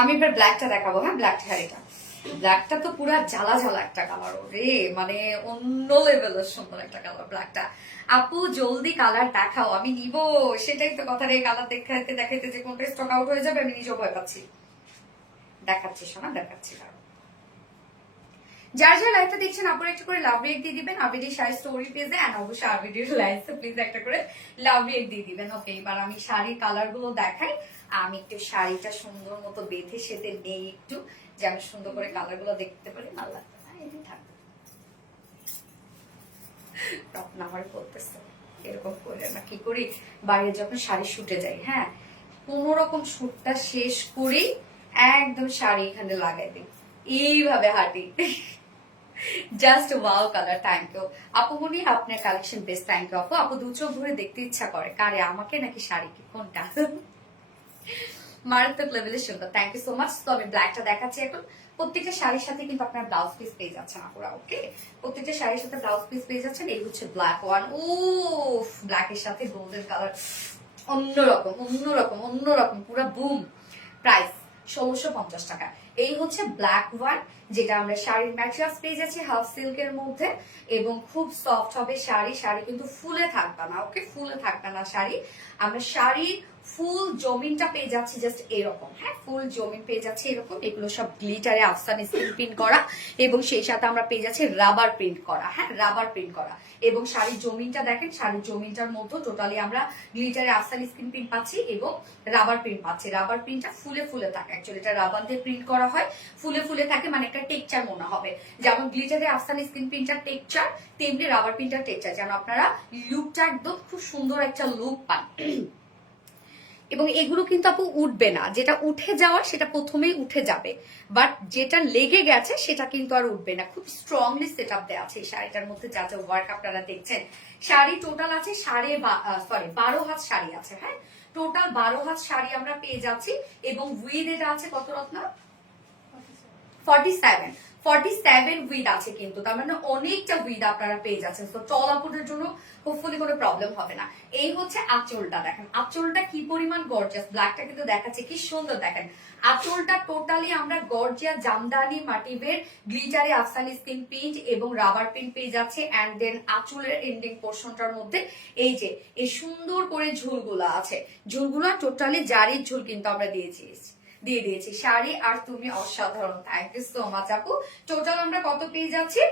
আমি এবার ব্ল্যাকটা দেখাবো, হ্যাঁ ব্ল্যাক শাড়িটা। ব্ল্যাকটা তো পুরো জ্বালা জ্বালা একটা কালার, ওরে মানে অন্য লেভেলের সুন্দর একটা কালার ব্ল্যাকটা। আপু জলদি কালার দেখাও, আমি নিব। সেটাই তো কথা রে, কালার দেখাইতে দেখাইতে যে কোনটা স্টক আউট হয়ে যাবে আমি নিজেও ভয় পাচ্ছি। দেখাচ্ছি শোনা, দেখাচ্ছি। যারা যারা লাইভটা দেখছেন আপনারা একটা করে লাভ রেট দিয়ে দিবেন আরবিডি শাড়ি স্টোরি পেজে, এন্ড অবশ্যই আরবিডি লাইভে প্লিজ একটা করে লাভ রেট দিয়ে দিবেন। ওকে, এবার আমি শাড়ির কালার গুলো দেখাই। আমি একটু শাড়িটা সুন্দর মতো বেঁধে সেতে নেই একটু, যে আমি সুন্দর করে কালার গুলো দেখতে পারি। ভালো লাগবে না এটি থাকবে, তখন আমার বলতেছে এরকম করে না। কি করি বাইরে যখন শাড়ি শুটে যাই, হ্যাঁ কোন রকম শুটটা শেষ করি একদম শাড়ি এখানে লাগাই দিই, এইভাবে হাঁটি। Just wow colour, thank you আপু মনি, আপনার কালেকশন বেস্ট, থ্যাংক ইউ আপু। আপু দু চোখ ভরে দেখতে ইচ্ছা করে, কারে আমাকে নাকি শাড়িকে, কোনটা? মারাত্মক লেভেলের সুন্দর, থ্যাংক ইউ সো মাচ। তো আমি ব্ল্যাকটা দেখাচ্ছি এখন। প্রত্যেকটা শাড়ির সাথে কিন্তু আপনার ব্লাউজ পিস পেয়ে যাচ্ছেন আপুরা। ওকে, প্রত্যেকটা শাড়ির সাথে ব্লাউজ পিস পেয়ে যাচ্ছেন। এই হচ্ছে ব্ল্যাক ওয়ান। ও ব্ল্যাকের সাথে গোল্ডেন কালার, অন্যরকম অন্যরকম অন্যরকম, পুরো বুম। প্রাইস 1650 টাকা। এই হচ্ছে ব্ল্যাক ওয়ান, যেটা আমরা শাড়ির ম্যাটেরিয়ালস পেয়ে যাচ্ছি হাফ সিল্কের মধ্যে, এবং খুব সফট হবে শাড়ি। শাড়ি কিন্তু ফুলে থাকবে না, ওকে ফুলে থাকবে না শাড়ি। আমরা শাড়ি ফুল জমিনটা পেয়ে যাচ্ছি জাস্ট এরকম, হ্যাঁ ফুল জমিন পেয়ে যাচ্ছে এরকম। এগুলো সব গ্লিটারে আফসান স্ক্রিন প্রিন্ট করা, এবং সেই সাথে আমরা পেয়ে যাচ্ছি রাবার প্রিন্ট করা, হ্যাঁ রাবার প্রিন্ট করা। এবং শাড়ির জমিনটা দেখেন, শাড়ির জমিনটার মধ্যে টোটালি আমরা গ্লিটারে আফসান স্ক্রিন প্রিন্ট পাচ্ছি এবং রাবার প্রিন্ট পাচ্ছি। রাবার প্রিন্টটা ফুলে ফুলে থাকে, অ্যাকচুয়ালি এটা রাবার দিয়ে প্রিন্ট করা হয়, ফুলে ফুলে থাকে, মানে একটা টেক্সচার মনে হবে। যেমন গ্লিটারে আফসান স্ক্রিন প্রিন্টার টেক্সচার, তেমনি রাবার প্রিন্টার টেক্সচার, যেন আপনারা লুকটা একদম খুব সুন্দর একটা লুক পান। এবং এগুলো কিন্তু আপু উঠবে না, যেটা উঠে যাওয়ার সেটা প্রথমেই উঠে যাবে, বাট যেটা লেগে গেছে সেটা কিন্তু আর উঠবে না। খুব স্ট্রংলি সেট আপ দেওয়া আছে এই শাড়িটার মধ্যে, যা যা ওয়ার্ক আপনারা দেখছেন। শাড়ি টোটাল আছে 12 হাত শাড়ি আছে, হ্যাঁ টোটাল 12 হাত শাড়ি আমরা পেয়ে যাচ্ছি। এবং উইথ এটা আছে কত রত্না, 47 উইথ আছে কিন্তু, তার মানে অনেকটা উইথ আপনারা পেয়ে যাচ্ছেন। তো টল আপুদের জন্য হোপফুলি কোনো প্রবলেম হবে না। এই হচ্ছে আঁচলটা, দেখেন আঁচলটা কি পরিমাণ গর্জিয়াস, ব্ল্যাকটা কিন্তু দেখাচ্ছে কি সুন্দর। দেখেন আঁচলটা টোটালি আমরা গর্জিয়া জামদানি মোটিভের গ্লিটারে আফসানি স্কিন প্রিন্ট এবং রাবার প্রিন্ট পেয়ে যাচ্ছে। এন্ড দেন আঁচলের এন্ডিং পোর্শনটার মধ্যে এই যে এই সুন্দর করে ঝুলগুলা আছে, ঝুলগুলা টোটালি জারির ঝুল কিন্তু আমরা দিয়ে দিয়েছি। শাড়ি আর তুমি অসাধারণ, থ্যাংক ইউ সো মাচ আপু। টোটাল আমরা কত পেয়ে যাচ্ছি,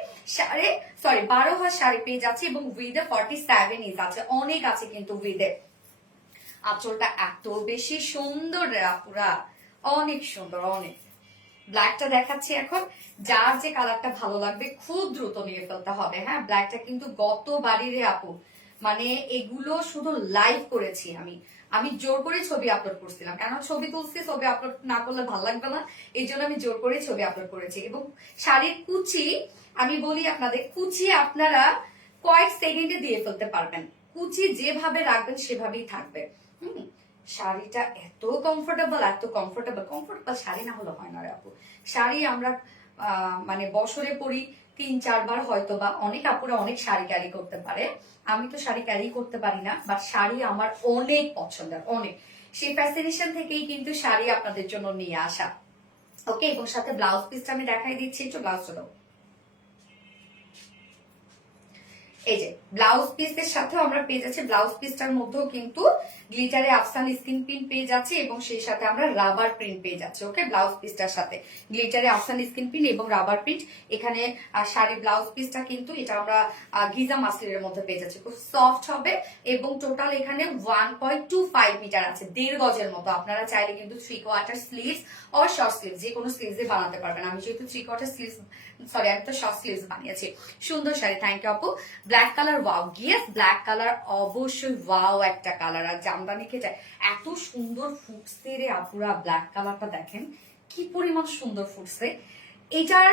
12 হাত শাড়ি পেয়ে যাচ্ছি এবং উইথে 47 ইঞ্চ আছে, অনেক আছে কিন্তু উইথে। আঁচলটা এত বেশি সুন্দর আপুরা, অনেক সুন্দর অনেক। ব্ল্যাকটা দেখাচ্ছি এখন, যার যে কালারটা ভালো লাগবে খুব দ্রুত নিয়ে ফেলতে হবে, হ্যাঁ ব্ল্যাকটা কিন্তু গতবারই রে আপু, মানে এগুলো শুধু লাইভ করেছি আমি জোর করে ছবি আপলোড করছিলাম, কারণ ছবি তুলছি, ছবি আপলোড না করলে ভালো লাগবে না, এই জন্য আমি জোর করে ছবি আপলোড করেছি। এবং শাড়ির কুচি আমি বলি আপনাদের, কুচি আপনারা কয়েক সেকেন্ডে দিয়ে ফেলতে পারবেন, কুচি যেভাবে রাখবেন সেভাবেই থাকবে। শাড়িটা এত কমফোর্টেবল শাড়ি না হলে হয় না রে আপু। শাড়ি আমরা মানে বছরে পরি 3-4 বার হয়তো, বা অনেক আপুরা অনেক শাড়ি ক্যারি করতে পারে, আমি তো শাড়ি ক্যারি করতে পারি না, বাট শাড়ি আমার অনেক পছন্দের, অনেক। সেই ফ্যাসিনেশন থেকেই কিন্তু শাড়ি আপনাদের জন্য নিয়ে আসা। ওকে, এবং সাথে ব্লাউজ পিসটা আমি দেখাই দিচ্ছি, একটু ব্লাউজটা দাও। এই যে ব্লাউজ পিসের সাথেও আমরা পেয়ে যাচ্ছি, ব্লাউজ পিসটার মধ্যেও কিন্তু গ্লিটারে আফসান স্কিন প্রিন্ট পেয়ে যাচ্ছি এবং সেই সাথে আমরা রাবার প্রিন্ট পেয়ে যাচ্ছি। ওকে, ব্লাউজ পিসটার সাথে গ্লিটারে আফসান স্কিন প্রিন্ট এবং রাবার প্রিন্ট। এখানে শাড়ির ব্লাউজ পিসটা কিন্তু এটা আমরা গিজা মাসলিনের মধ্যে পেয়ে যাচ্ছি, খুব সফট হবে। এবং টোটাল এখানে 1.25 মিটার আছে, 1.5 গজের মতো। আপনারা চাইলে কিন্তু 3/4 স্লিভস অর শর্ট স্লিভস, যে কোনো স্লিভস বানাতে পারবেন। আমি যেহেতু 3/4 স্লিভস, সরি আমি তো শর্ট স্লিভস বানিয়েছি। সুন্দর শাড়ি, থ্যাংক ইউ আপু। Black colour, wow, yes black colour অবশ্যই ওয়াও একটা কালার। আর জামদানি খেতে এত সুন্দর ফুটছে রে আপুরা, ব্ল্যাক কালারটা দেখেন কি পরিমাণ সুন্দর ফুটছে। এটার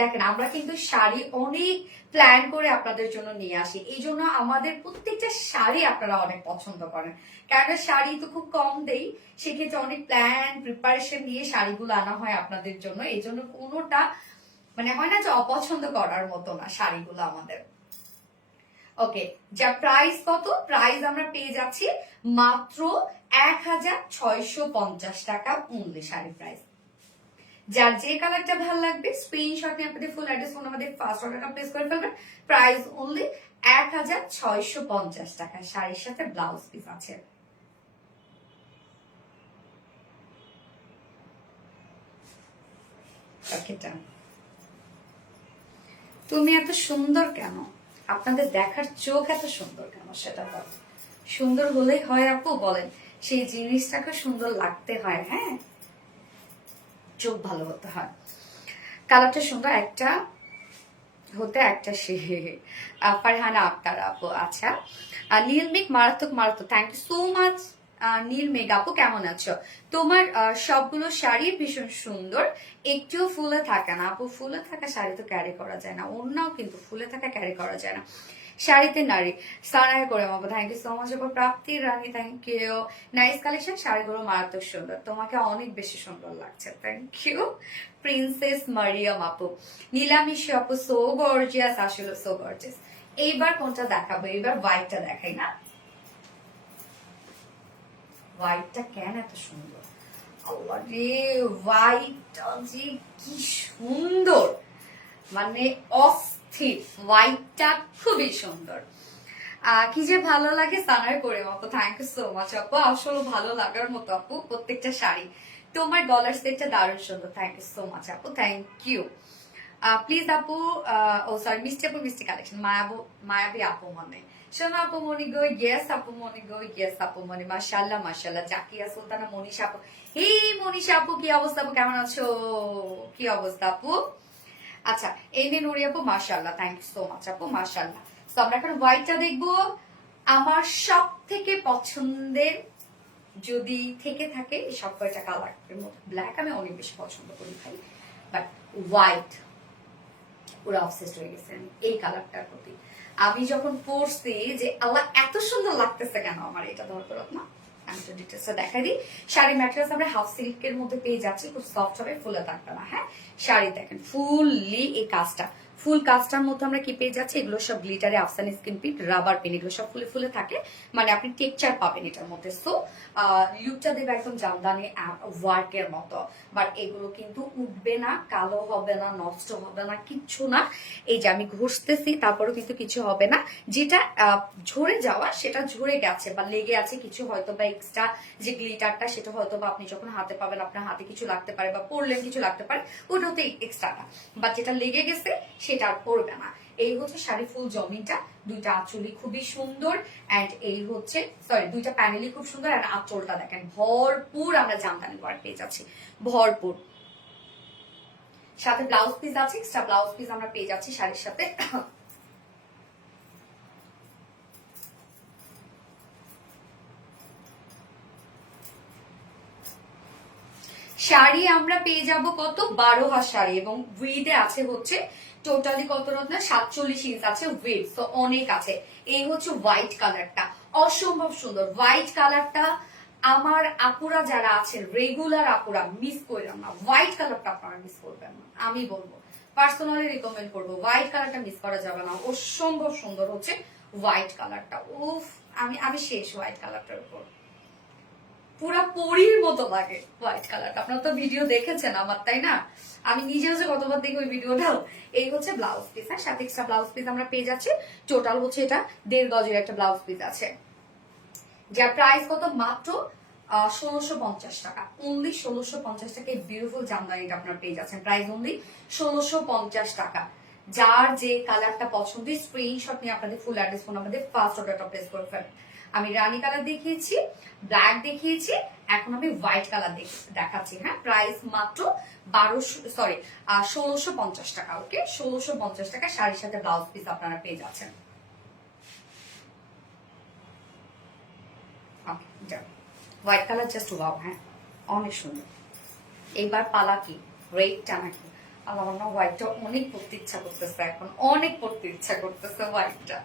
দেখেন আমরা কিন্তু শাড়ি অনেক প্ল্যান করে আপনাদের জন্য নিয়ে আসি, এই জন্য আমাদের প্রত্যেকটা শাড়ি আপনারা অনেক পছন্দ করেন, কারণ শাড়ি তো খুব কম দেই, সেক্ষেত্রে অনেক প্ল্যান প্রিপারেশন নিয়ে শাড়িগুলো আনা হয় আপনাদের জন্য। এই জন্য কোনোটা মানে হয় না যে অপছন্দ করার মতো না শাড়িগুলো আমাদের। ওকে, যা প্রাইস কত, প্রাইস আমরা পেয়ে যাচ্ছি মাত্র 1650 টাকা অনলি শাড়ি প্রাইস। যার যে কালারটা ভালো লাগবে স্ক্রিনশট নিয়ে আপনাদের ফুল অ্যাড্রেস ফোন আমাদের ফার্স্ট অর্ডারটা প্লেস করে ফেলবেন। প্রাইস অনলি 1650 টাকা, শাড়ির সাথে ব্লাউজ পিস আছে। তুমি এত সুন্দর কেন, আপনাদের দেখার চোখ এত সুন্দর কেন সেটা বলো। সুন্দর হলেই হয় আপু, বলেন সেই জিনিসটাকে সুন্দর লাগতে হয়, হ্যাঁ চোখ ভালো হতে হয়। কালারটা সুন্দর একটা হতে একটা সে ফারহানা আক্তার আপু, আচ্ছা নীল মেঘ মারাত্মক মারাত্মক, থ্যাংক ইউ সো মাচ নীল মেঘ আপু, কেমন আছো? তোমার সবগুলো শাড়ি ভীষণ সুন্দর, একটুও ফুলে থাকে না আপু। ফুলে থাকা শাড়ি তো ক্যারি করা যায় না, অন্যও কিন্তু ফুলে থাকা ক্যারি করা যায় না। শাড়িতে নারী সানায় করে আপু, থ্যাংক ইউ সো মাচ আপু। প্রাপ্তি রানী, থ্যাংক ইউ, নাইস কালেকশন, শাড়িগুলো মারাত্মক সুন্দর, তোমাকে অনেক বেশি সুন্দর লাগছে, থ্যাংক ইউ। প্রিন্সেস মারিয়াম আপু, নীলামিশি আপু, সো গর্জিয়াস, আসলে সো গর্জিয়াস। এইবার কোনটা দেখাবো, এইবার হোয়াইটটা দেখাই না, হোয়াইটটা কেন এত সুন্দর, আল্লাহ রে হোয়াইটটা যে কি সুন্দর, মানে অস্থির, হোয়াইটটা খুবই সুন্দর। কি যে ভালো লাগে সানার করে আপু, থ্যাংক ইউ সো মাচ আপু, আসলে ভালো লাগার মতো আপু প্রত্যেকটা শাড়ি। তোমার গলার সেটটা দারুণ সুন্দর, থ্যাংক ইউ সো মাচ আপু, থ্যাংক ইউ। প্লিজ আপু, ও সরি মিষ্টি আপু, মিষ্টি কালেকশন, মায়াবী আপু মনে, শোনো আপু মনি গো, ইয়েস আপু মনি গো, ইয়েস আপু মনি, মাশাআল্লাহ মাশাআল্লাহ। জাকিয়া সুলতানা, মনীষা আপু, এই মনীষা আপু কি অবস্থা আপু, কেমন আছো, কি অবস্থা আপু? আচ্ছা এই নিয়ে নুরি আপু, মাশাআল্লাহ, থ্যাংক ইউ সো মাচ আপু, মাশাআল্লাহ। তো আমরা এখন হোয়াইটটা দেখবো, আমার সব থেকে পছন্দের যদি থেকে থাকে এই সব কয়টা কালারের মধ্যে ব্ল্যাক আমি অনেক বেশি পছন্দ করি ভাই, বাট হোয়াইট পুরো অবসেসড হয়ে গেছে আমি এই কালারটার প্রতি। আমি যখন পরছি যে আল্লাহ এত সুন্দর লাগতেছে কেন আমার এটা দরকার না, আমি তো ডিটেলসটা দেখাই দিই। শাড়ি ম্যাটেরিয়ালস আমরা হাফ সিল্কের মধ্যে পেয়ে যাচ্ছি, খুব সফট হবে, ফুলে থাকবে না। হ্যাঁ, শাড়ি দেখেন ফুললি এই কাজটা, ফুল কাজটার মধ্যে আমরা কি পেয়ে যাচ্ছি, এগুলো সব গ্লিটারে আফসানি স্কিন পিট রাবার পেন, এগুলো সব ফুলে ফুলে থাকে, মানে আপনি টেক্সচার পাবেন এটার মধ্যে। সো লুকটা দেবে একদম জামদানি ওয়ার্কের মতো, বাট এগুলো কিন্তু উঠবে না, কালো হবে না, নষ্ট হবে না, কিচ্ছু না। এই যে আমি ঘষতেছি তারপরেও কিন্তু কিছু হবে না। যেটা ঝরে যাওয়া সেটা ঝরে গেছে বা লেগে আছে কিছু, হয়তো বা এক্সট্রা যে গ্লিটারটা সেটা হয়তো বা আপনি যখন হাতে পাবেন আপনার হাতে কিছু লাগতে পারে বা পরলেন কিছু লাগতে পারে, ওটা হতে এক্সট্রাটা, বাট যেটা লেগে গেছে সেটা আর পড়বে না। এই হচ্ছে শাড়ি ফুল জমিটা, দুইটা আঁচলি খুবই সুন্দর, এন্ড এই হচ্ছে সরি দুইটা প্যানেলই খুব সুন্দর, আর আঁচলটা দেখেন ভরপুর আমরা জামদানি ওয়ার্ক পেয়ে যাচ্ছি, ভরপুর। সাথে ব্লাউজ পিস আছে, এক্সট্রা ব্লাউজ পিস আমরা পেয়ে যাচ্ছি শাড়ির সাথে। শাড়ি আমরা পেয়ে যাব কত, 12 হাত শাড়ি, এবং উইডে আছে হচ্ছে টোটালি কত রত্না, 47 ইঞ্চ আছে উইড, তো অনেক আছে। এই হচ্ছে হোয়াইট কালারটা, অসম্ভব সুন্দর হোয়াইট কালারটা। আমার আপুরা যারা আছেন রেগুলার আপুরা মিস করলাম না, হোয়াইট কালারটা আপনারা মিস করবেন না, আমি বলবো পার্সোনালি রিকমেন্ড করবো, হোয়াইট কালারটা মিস করা যাবে না, অসম্ভব সুন্দর হচ্ছে হোয়াইট কালারটা। উফ, আমি আমি শেষ হোয়াইট কালারটার উপর, পুরা পরীর মতো লাগে হোয়াইট কালারটা। আপনারা তো ভিডিও দেখেছেন আমার, তাই না? আমি নিজেও যে কতবার দেখি ওই ভিডিওটাও। এই হচ্ছে ব্লাউজ পিস, হ্যাঁ, সাথে এক্সট্রা ব্লাউজ পিস আমরা পেয়ে যাচ্ছি। টোটাল হচ্ছে এটা 1.5 গজের একটা ব্লাউজ পিস আছে, যার প্রাইস কত, মাত্র 1650 টাকা, অনলি 1650 টাকা। এই বিউটিফুল জামদানিটা আপনারা পেয়ে যাচ্ছেন প্রাইস অনলি 1650 টাকা। যার যে কালারটা পছন্দ স্ক্রিনশট নিয়ে আপনাদের ফুল অ্যাড্রেস ফোন আমাদের ফার্স্ট অর্ডারটা প্লেস করে ফেলেন। আমি রানী কালার দেখিয়েছি, ব্ল্যাক দেখিয়েছি, এখন আমি হোয়াইট কালার দেখাচ্ছি। হ্যাঁ, প্রাইস মাত্র 1650 টাকা। ওকে, 1650 টাকা শাড়ির সাথে ব্লাউজ পিস আপনারা পেয়ে যাচ্ছেন। হোয়াইট কালার জাস্ট ওয়াও, হ্যাঁ অনেক সুন্দর। এইবার পালা কি, রেডটা নাকি? আমার মনে হয় হোয়াইটটা অনেক পড়তে ইচ্ছা করতেছে, এখন অনেক পড়তে ইচ্ছা করতেছে হোয়াইটটা।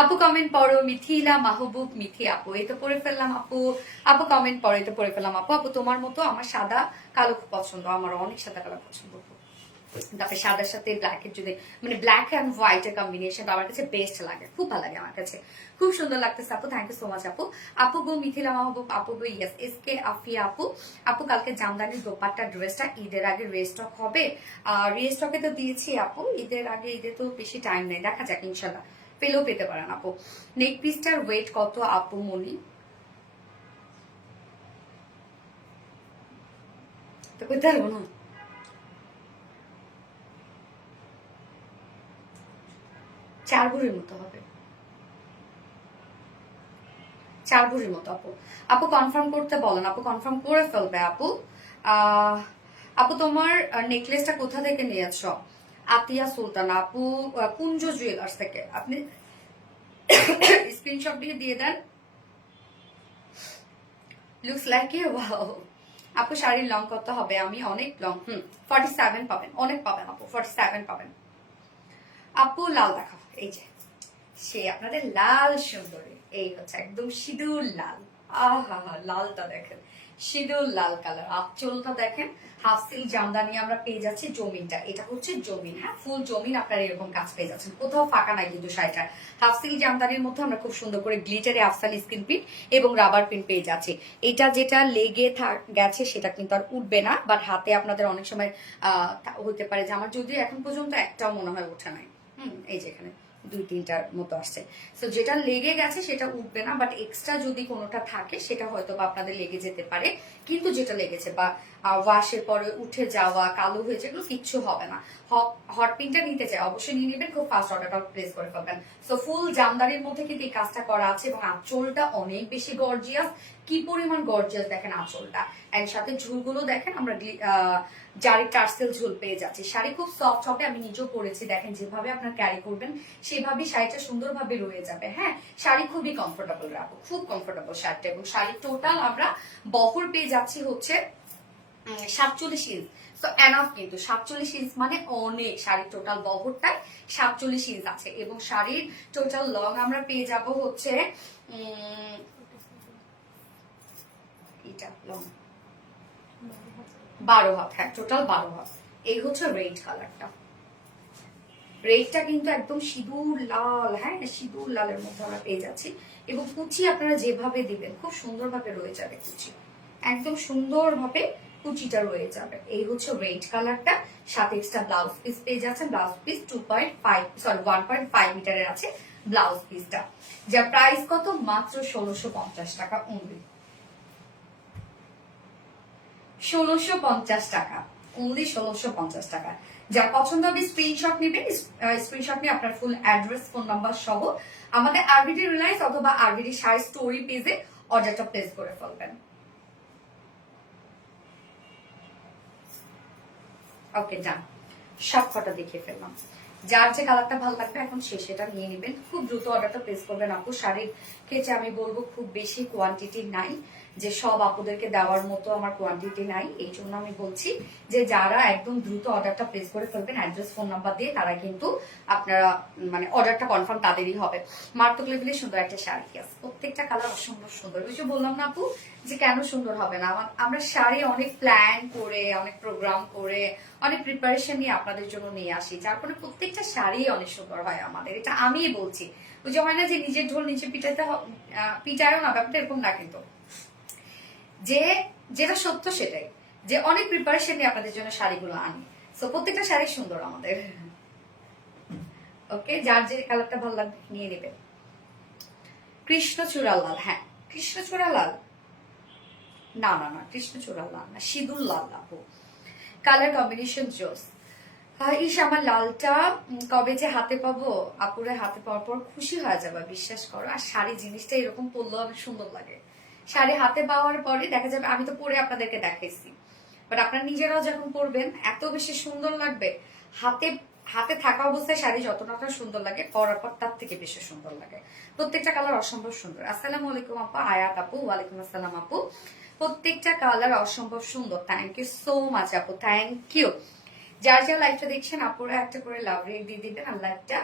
আপু কমেন্ট পড়ো, মিথিলা মাহবুব মিথি আপু, এই তো পড়ে ফেললাম আপু। আপু কমেন্ট পড়ো, এই তো পড়ে ফেললাম আপু। আপু তোমার মতো আমার সাদা কালো খুব পছন্দ, আমার অনেক সাদা কালো পছন্দ। তারপরে সাদার সাথে ব্ল্যাকের যদি মানে ব্ল্যাক অ্যান্ড হোয়াইট এর কম্বিনেশন আমার কাছে বেস্ট লাগে, খুব ভালো লাগে আমার কাছে, খুব সুন্দর লাগতেছে আপু। থ্যাংক ইউ সো মাচ আপু। আপু গো মিথিলা মাহবুব আপু গো, ইয়েস এস কে আফিয়া আপু। আপু কালকে জামদানির দোপাট্টা ড্রেসটা ঈদের আগে রিস্টক হবে? রিস্টকে তো দিয়েছি আপু, ঈদের আগে, ঈদের তো বেশি টাইম নেই, দেখা যাক ইনশাল্লাহ পেলেও পেতে পারেন আপু। নেক পিসটার ওয়েট কত আপু মনি? তো কোথায় পারবো না, 4 ভরির মতো হবে, 4 ভরির মতো আপু। আপু কনফার্ম করতে বলেন, আপু কনফার্ম করে ফেলবে আপু। আপু তোমার নেকলেসটা কোথা থেকে নিয়েছ? আতিয়া সুলতান আপু, কুঞ্জ জুয়েলার্স থেকে। আপনি স্ক্রিনশট দিয়ে দেন। Looks like you, wow. আপু শাড়ির লং কত হবে? আমি অনেক লং, 47 পাবেন, অনেক পাবেন আপু, 47 পাবেন। আপু লাল দেখাও, এই যে সে আপনাদের লাল সুন্দরী, এই হচ্ছে একদম সিঁদুর লাল। আহা, লালটা দেখেন, সিঁদুর লাল কালার। আঁচলটা দেখেন, হাফ সিল্ক জামদানি আমরা পেয়ে যাচ্ছি। জমিনটা এটা হচ্ছে জমিন, হ্যাঁ ফুল জমিন আপনারা এরকম কাজ পেয়ে যাচ্ছেন, কোথাও ফাঁকা নাই কিন্তু শাড়িটা। হাফ সিল্ক জামদানির মধ্যে আমরা খুব সুন্দর করে গ্লিটারে আফসালি স্কিন প্রিন্ট এবং রাবার প্রিন্ট পেয়ে যাচ্ছি। এটা যেটা লেগে গেছে সেটা কিন্তু আর উঠবে না, বাট হাতে আপনাদের অনেক সময় হতে পারে যে আমার যদিও এখন পর্যন্ত একটাও মনে হয় ওঠে নাই, এই যে এখানে 2-3টার মতো আসছে। তো যেটা লেগে গেছে সেটা উঠবে না, বাট এক্সট্রা যদি কোনোটা থাকে সেটা হয়তো বা আপনাদের লেগে যেতে পারে, কিন্তু যেটা লেগেছে বা ওয়াশের পরে উঠে যাওয়া, কালো হয়ে যেগুলো কিচ্ছু হবে না। হট পিঙ্কটা নিতে চাই অবশ্যই নিয়ে নেবেন, খুব ফাস্ট অর্ডারটা প্লেস করে ফেলবেন। সো ফুল জামদানির মধ্যে কিন্তু এই কাজটা করা আছে এবং আঁচলটা অনেক বেশি গর্জিয়াস। কি পরিমাণ গর্জিয়াস দেখেন আঁচলটা, এন্ড সাথে ঝুলগুলো দেখেন আমরা জারি টার্সেল ঝুল পেয়ে যাচ্ছি। শাড়ি খুব সফট হবে, আমি নিজেও পরেছি, দেখেন যেভাবে আপনার ক্যারি করবেন সেভাবেই শাড়িটা সুন্দরভাবে রয়ে যাবে। হ্যাঁ, শাড়ি খুবই কমফোর্টেবল রাখবো, খুব কমফোর্টেবল শাড়িটা। এবং শাড়ির টোটাল আমরা বহর পেয়ে যাচ্ছি হচ্ছে 47 ইঞ্চ। তো এনাফ, কিন্তু 47 ইঞ্চ মানে অনেক। শাড়ির টোটাল বহরটাই 47 ইঞ্চ আছে এবং শাড়ির টোটাল লং আমরা পেয়ে যাব হচ্ছে এটা লং 12 হাত। হ্যাঁ, টোটাল 12 হাত। এই হচ্ছে রেড কালারটা। রেডটা কিন্তু একদম সিঁদুর লাল, হ্যাঁ সিঁদুর লালের মধ্যে আমরা পেয়ে যাচ্ছি। এবং কুচি আপনারা যেভাবে দিবেন খুব সুন্দরভাবে রয়ে যাবে কুচি, একদম সুন্দরভাবে কুচিটা রয়ে যাবে। এই হচ্ছে রেড কালারটা। সাথে এক্সট্রা ব্লাউজ পিস পেয়ে যাচ্ছেন। ব্লাউজ পিস 1.5 মিটারের আছে ব্লাউজ পিসটা, যার প্রাইস কত মাত্র 1650 টাকা অনলি। 1650 টাকা অনলি, 1650 টাকা। যার পছন্দ হবে স্ক্রিনশট নেবেন, স্ক্রিনশট নিয়ে আপনার ফুল অ্যাড্রেস, ফোন নাম্বার সহ আমাদের আরবিডি রিলায়েন্স অথবা আরবিডি শাড়ি স্টোরি পেজে অর্ডারটা প্লেস করে ফেলবেন। ওকে ডান, সব কটা দেখিয়ে ফেললাম। যার যে কালারটা ভালো লাগবে এখন সেটা নিয়ে নেবেন, খুব দ্রুত অর্ডারটা প্লেস করবেন। আপু শাড়ির ক্ষেত্রে আমি বলবো খুব বেশি কোয়ান্টিটি নাই, যে সব আপুদেরকে দেওয়ার মতো আমার কোয়ান্টিটি নাই। এই জন্য আমি বলছি যে যারা একদম দ্রুত অর্ডারটা প্লেস করে ফেলবেন অ্যাড্রেস, ফোন নাম্বার দিয়ে, তারা কিন্তু আপনারা মানে অর্ডারটা কনফার্ম তাদেরই হবে। মারাত্মক লেভেলের সুন্দর একটা শাড়ি আছে, প্রত্যেকটা কালার অসম্ভব সুন্দর। ওই যে বললাম না আপু যে কেন সুন্দর হবে না, আমরা শাড়ি অনেক প্ল্যান করে, অনেক প্রোগ্রাম করে, অনেক প্রিপারেশন নিয়ে আপনাদের জন্য নিয়ে আসি, যার ফলে প্রত্যেকটা শাড়ি অনেক সুন্দর হয় আমাদের। এটা আমি বলছি, ওই যে হয় না যে নিজের ঢোল নিচে পিটায়ও না, ব্যাপারটা এরকম না, কিন্তু যে যেটা সত্য সেটাই, যে অনেক প্রিপারেশন নিয়ে আপনাদের জন্য শাড়িগুলো আনি। সো প্রত্যেকটা শাড়ি সুন্দর আমাদের। ওকে, যার যে কালারটা ভালো লাগবে নিয়ে নেবেন। কৃষ্ণচূড়া লাল, হ্যাঁ কৃষ্ণচূড়া লাল, না না না কৃষ্ণচূড়া লাল না, সিঁদুর লাল আপু। কালার কম্বিনেশন জোস। ইস, আমার লালটা কবে যে হাতে পাবো, আপুরে হাতে পাওয়ার পর খুশি হয়ে যাবে, বিশ্বাস করো। আর শাড়ি জিনিসটা এরকম পরলেও অনেক সুন্দর লাগে। শাড়ি হাতে পাওয়ার পরে দেখা যাবে, আমি তো পরে আপনাদেরকে দেখাইছি, বাট আপনারা নিজেরাও যখন পরবেন এত বেশি সুন্দর লাগবে। হাতে হাতে থাকা অবস্থায় শাড়ি যতটা সুন্দর লাগে, পরার পর তার থেকে বেশি সুন্দর লাগে। প্রত্যেকটা কালার অসম্ভব সুন্দর। আসসালামু আলাইকুম আপু, আয়াত আপু। ওয়ালাইকুম আসসালাম আপু। প্রত্যেকটা কালার অসম্ভব সুন্দর। থ্যাংক ইউ সো মাচ আপু, থ্যাংক ইউ। যার যার লাইভটা দেখছেন আপুরা একটা করে লাভ রেট দিয়ে দিবেন, আর লাইভটা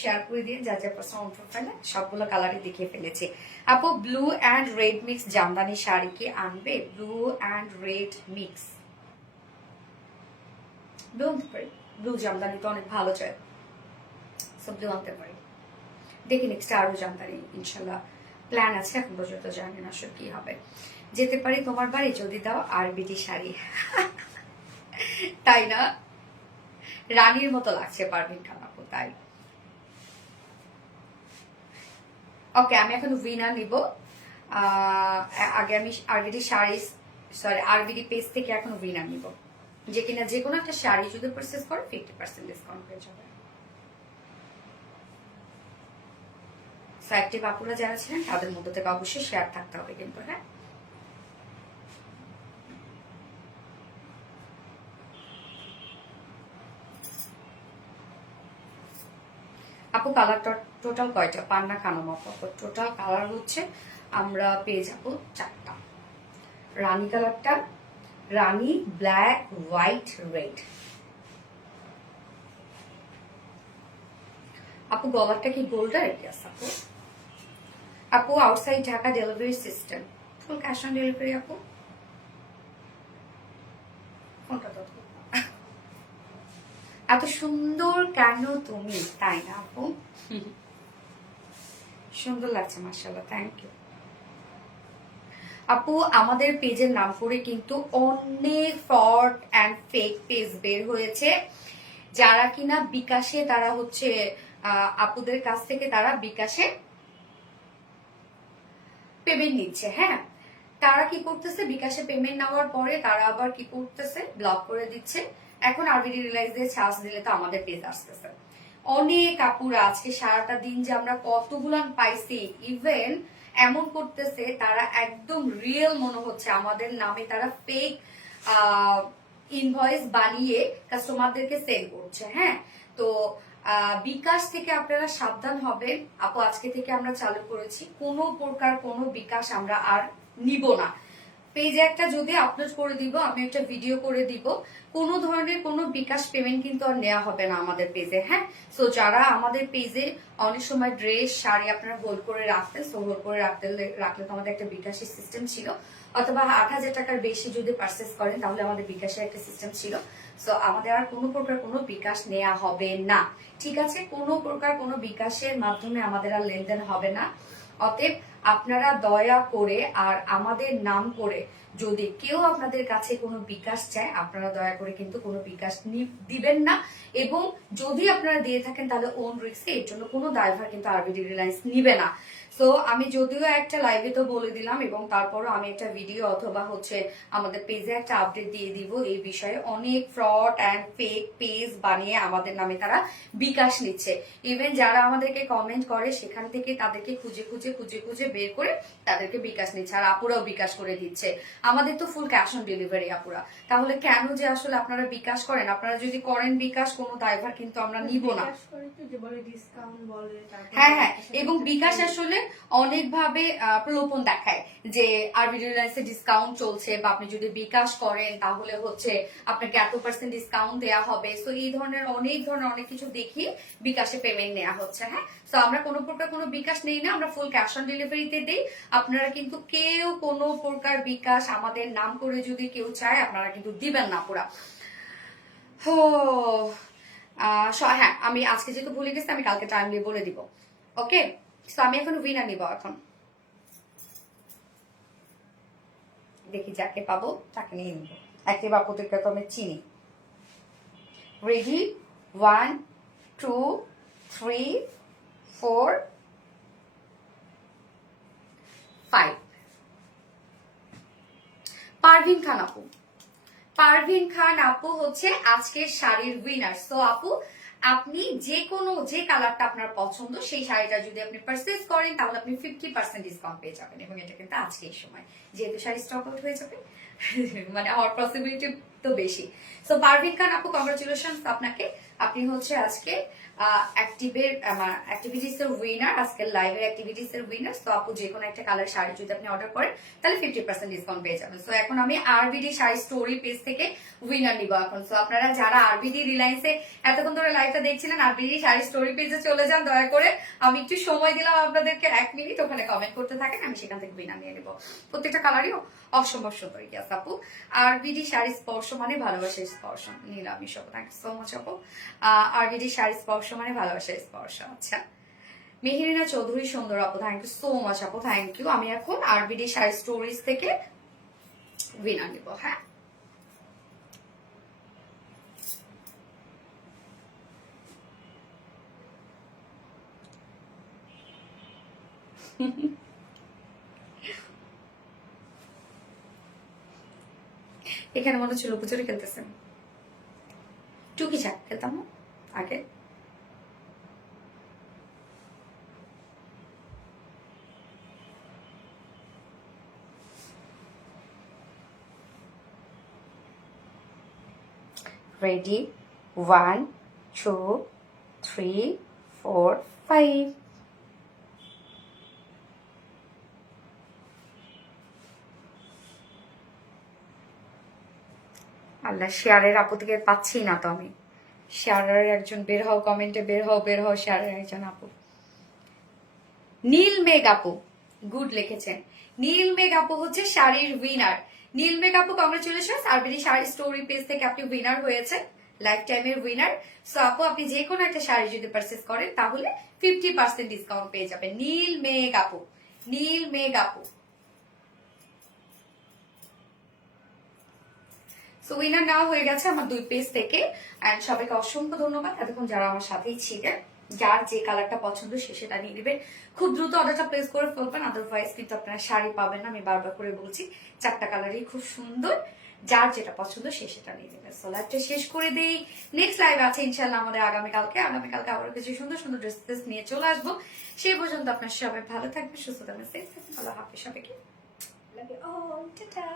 শেয়ার করে দিয়ে যার যার পার্সোনাল প্রোফাইলে সবগুলো কালারই দেখিয়ে ফেলেছি। আপু blue and red mix Jamdani sari কি আনবে? Blue and red mix blue আনতে পারি, ব্লু জামদানি তো অনেক ভালো চাই, সব ব্লু আনতে পারি। দেখি নেক্সট আরো জামদানি ইনশাল্লাহ প্ল্যান আছে, এখন পর্যন্ত জানি না আসলে কি হবে। যেতে পারি তোমার বাড়ি যদি দাও আরবিটি শাড়ি। তাই না, রানীর মতো লাগছে পারভিন খান আপু, তাই। ওকে, আমি এখন উইনার নিব। আগে আমি RBD sari, sorry RBD page থেকে এখন উইনার নিব, যে কিনা যে কোনো একটা শাড়ি যদি পারচেজ করে 50% ডিসকাউন্ট হয়ে যাবে। অ্যাক্টিভ আপুরা যারা ছিলেন তাদের মধ্যে থেকে অবশ্যই শেয়ার থাকতে হবে কিন্তু। হ্যাঁ, আপু কালার টোটাল কয়টা? পান্না কানো মতো টোটাল কালার হচ্ছে আমরা পেয়ে যাব 4টা। রানী কালারটা, রানী, ব্ল্যাক, হোয়াইট, রেড। আপু গলারটা কি গোল্ডার? ইয়েস আপু। আপু outside Dhaka delivery system, full cash on delivery আপু। কোনটা তো এত সুন্দর কেন তুমি, তাই না আপু? সুন্দর লাগছে মাশাআল্লাহ, থ্যাংক ইউ আপু। আমাদের পেজের নাম করে কিন্তু অনেক ফ্রড অ্যান্ড ফেক পেজ বের হয়েছে, যারা কিনা বিকাশে, তারা হচ্ছে আপুদের কাছ থেকে তারা বিকাশে পেমেন্ট নিচ্ছে। হ্যাঁ, তারা কি করতেছে, বিকাশে পেমেন্ট নেওয়ার পরে তারা আবার কি করতেছে, ব্লক করে দিচ্ছে। এখন আরবিডি রিলাইজ দিয়ে চার্জ দিলে তো আমাদের পেজ আসতেছে। অনেক আপুরা আজকে সারাটা দিন যে আমরা কতগুলান পাইছি, ইভেন এমন করতেছে তারা একদম রিয়েল মনে হচ্ছে আমাদের নামে তারা ফেক ইনভয়েস বানিয়ে কাস্টমারদেরকে সেল করছে। হ্যাঁ, তো বিকাশ থেকে আপনারা সাবধান হবেন আপু। আজকে থেকে আমরা চালু করেছি কোনো প্রকার কোনো বিকাশ আমরা আর নিব না। পেজে একটা যদি আপলোড করে দিব, আমি একটা ভিডিও করে দিব, কোনো ধরনের কোনো বিকাশ পেমেন্ট কিন্তু আর নেওয়া হবে না আমাদের পেজে। হ্যাঁ, সো যারা আমাদের পেজে অনেক সময় ড্রেস শাড়ি আপনারা হোল্ড করে রাখতেন, সো হোল্ড করে রাখলে তো আমাদের একটা বিকাশের সিস্টেম ছিল, অথবা 8,000 টাকার বেশি যদি পারচেস করেন তাহলে আমাদের বিকাশের একটা সিস্টেম ছিল। সো আমাদের আর কোনো প্রকার কোনো বিকাশ নেওয়া হবে না, ঠিক আছে? কোনো প্রকার কোনো বিকাশের মাধ্যমে আমাদের আর লেনদেন হবে না। অতএব আপনারা দয়া করে আর আমাদের নাম করে যদি কেউ আপনাদের কাছে কোনো বিকাশ চায়, আপনারা দয়া করে কিন্তু কোনো বিকাশ দিবেন না। এবং যদি আপনারা দিয়ে থাকেন তাহলে ওন রিস্কে, এর জন্য কোনো দায়ভার কিন্তু আরবিডি রিলায়েন্স নিবে না। সো আমি যদিও একটা লাইভে তো বলে দিলাম, এবং তারপরও আমি একটা ভিডিও অথবা হচ্ছে আমাদের পেজে একটা আপডেট দিয়ে দিব এই বিষয়ে। অনেক ফ্রড অ্যান্ড ফেক পেজ বানিয়ে আমাদের নামে তারা বিকাশ নিচ্ছে। ইভেন যারা আমাদেরকে কমেন্ট করে সেখান থেকে তাদেরকে খুঁজে খুঁজে খুঁজে খুঁজে বের করে তাদেরকে বিকাশ নিচ্ছে, আর আপুরাও বিকাশ করে দিচ্ছে। আমাদের তো ফুল ক্যাশ অন ডেলিভারি আপুরা, তাহলে কেন যে আসলে আপনারা বিকাশ করেন? আপনারা যদি করেন বিকাশ, কোনো দায়ভার কিন্তু আমরা নিব না। হ্যাঁ হ্যাঁ, এবং বিকাশ আসলে অনেকভাবে প্রলোভন দেখায় যে আরবিডি রিলায়েন্সে ডিসকাউন্ট চলছে, বা আপনি যদি বিকাশ করেন তাহলে হচ্ছে আপনাকে এত % ডিসকাউন্ট দেওয়া হবে। সো এই ধরনের অনেক কিছু দেখিয়ে বিকাশে পেমেন্ট নেওয়া হচ্ছে। হ্যাঁ, সো আমরা কোনো প্রকার কোনো বিকাশ নেই না, আমরা ফুল ক্যাশ অন ডেলিভারিতে দিই। আপনারা কিন্তু কেউ কোনো প্রকার বিকাশ আমাদের নাম করে যদি কেউ চায় আপনারা কিন্তু দিবেন না পুরা। হ্যাঁ, আমি আজকে যেহেতু ভুলে গেছি আমি কালকে টাইম দিয়ে বলে দিব। ওকে, তো আমি এখন উইনার নিব। এখন দেখি যাকে পাবো তাকে নিয়ে নিব। একটি বাপুদেরকে তো আমি চিনি। রেডি, 1 2 3 4 5। পারভিন খান আপু। পারভিন খান আপু হচ্ছে আজকের শাড়ির উইনার। সো আপু, আপনি যে কালারটা আপনার পছন্দ সেই শাড়িটা যদি আপনি পারচেজ করেন তাহলে আপনি 50% ডিসকাউন্ট পেয়ে যাবেন, এবং এটা কিন্তু আজকে এই সময় যেহেতু শাড়ি স্টক আউট হয়ে যাবে মানে হওয়ার পসিবিলিটি তো বেশি। সো পারভিন খান আপু, কংগ্রাচুলেশন আপনাকে। আপনি হচ্ছে আজকে অ্যাক্টিভিটিস এর উইনার, আজকের লাইভের অ্যাক্টিভিটিস এর উইনার। তো আপু যে কোনো একটা কালার শাড়ি যদি আপনি অর্ডার করেন তাহলে 50% ডিসকাউন্ট পেয়ে যাবেন। সো এখন আমি আরবিডি শাড়ি স্টোরি পেজ থেকে উইনার নিব এখন। সো আপনারা যারা আরবিডি রিলায়েন্সে এতক্ষণ ধরে লাইভটা দেখছিলেন, আরবিডি শাড়ি স্টোরি পেজে চলে যান দয়া করে। আমি একটু সময় দিলাম আপনাদেরকে 1 মিনিট, ওখানে কমেন্ট করতে থাকেন, আমি সেখান থেকে উইনার নিয়ে নেবো। প্রত্যেকটা কালারই অসম্ভব সুন্দর। ইয়াস আপু, আরবিডি শাড়ি স্পর্শ মানে ভালোবাসার স্পর্শ। নিলামি সব, থ্যাংক ইউ সো মাচ আপু। আরবিডি শাড়ি স্পর্শ মানে ভালোবাসার স্পর্শ। আচ্ছা, মেহেরিনা চৌধুরী সুন্দর আপু, থ্যাংক ইউ সো মাচ আপু, থ্যাংক ইউ। আমি এখন আরবিডি শাড়ি স্টোরিজ থেকে উইনার নিব। হ্যাঁ, এখানে মনে হচ্ছে লুকোচুরি খেলতেছেন। টুকি চাক খেলতাম আগে। রেডি, 1 2 3 4 5। আল্লাহ, শেয়ারের আপু থেকে পাচ্ছি না তো আমি। শেয়ারের একজন বের হও, কমেন্টে বের হও শেয়ারের একজন আপু। নীল মেঘ আপু, গুড লিখেছেন। নীল মেঘ আপু হচ্ছে শাড়ির উইনার। নীল মেঘ আপু, congratulation. RBD sari story page থেকে আপনি উইনার হয়েছেন, লাইফ টাইমের উইনার। সো আপু, আপনি যে কোনো একটা শাড়ি যদি পারচেস করেন তাহলে 50% ডিসকাউন্ট পেয়ে যাবেন। নীল মেঘ আপু, নীল মেঘ আপু। সো উইনার নেওয়া হয়ে গেছে আমার 2 পেজ থেকে। এন্ড সবাইকে অসংখ্য ধন্যবাদ এতক্ষণ যারা আমার সাথেই ছিলেন। যার যে কালারটা পছন্দ সে সেটা নিয়ে নেবেন। খুব দ্রুত অর্ডারটা প্লেস করে ফেলবেন, আদারওয়াইজ কিন্তু আপনারা শাড়ি পাবেন না। আমি বারবার করে বলছি, 4টা কালারই খুব সুন্দর, যার যেটা পছন্দ সে সেটা নিয়ে নেবেন। সো লাইভটা শেষ করে দিই, নেক্সট লাইভ আছে ইনশাল্লাহ আমাদের আগামীকালকে আবারও কিছু সুন্দর সুন্দর ড্রেস নিয়ে চলে আসবো। সেই পর্যন্ত আপনার সবাই ভালো থাকবেন, সুস্থ থাকবেন, সেফ থাকবেন। আল্লাহ হাফেজ সবাইকে, লাভ ইউ অল, টাটা।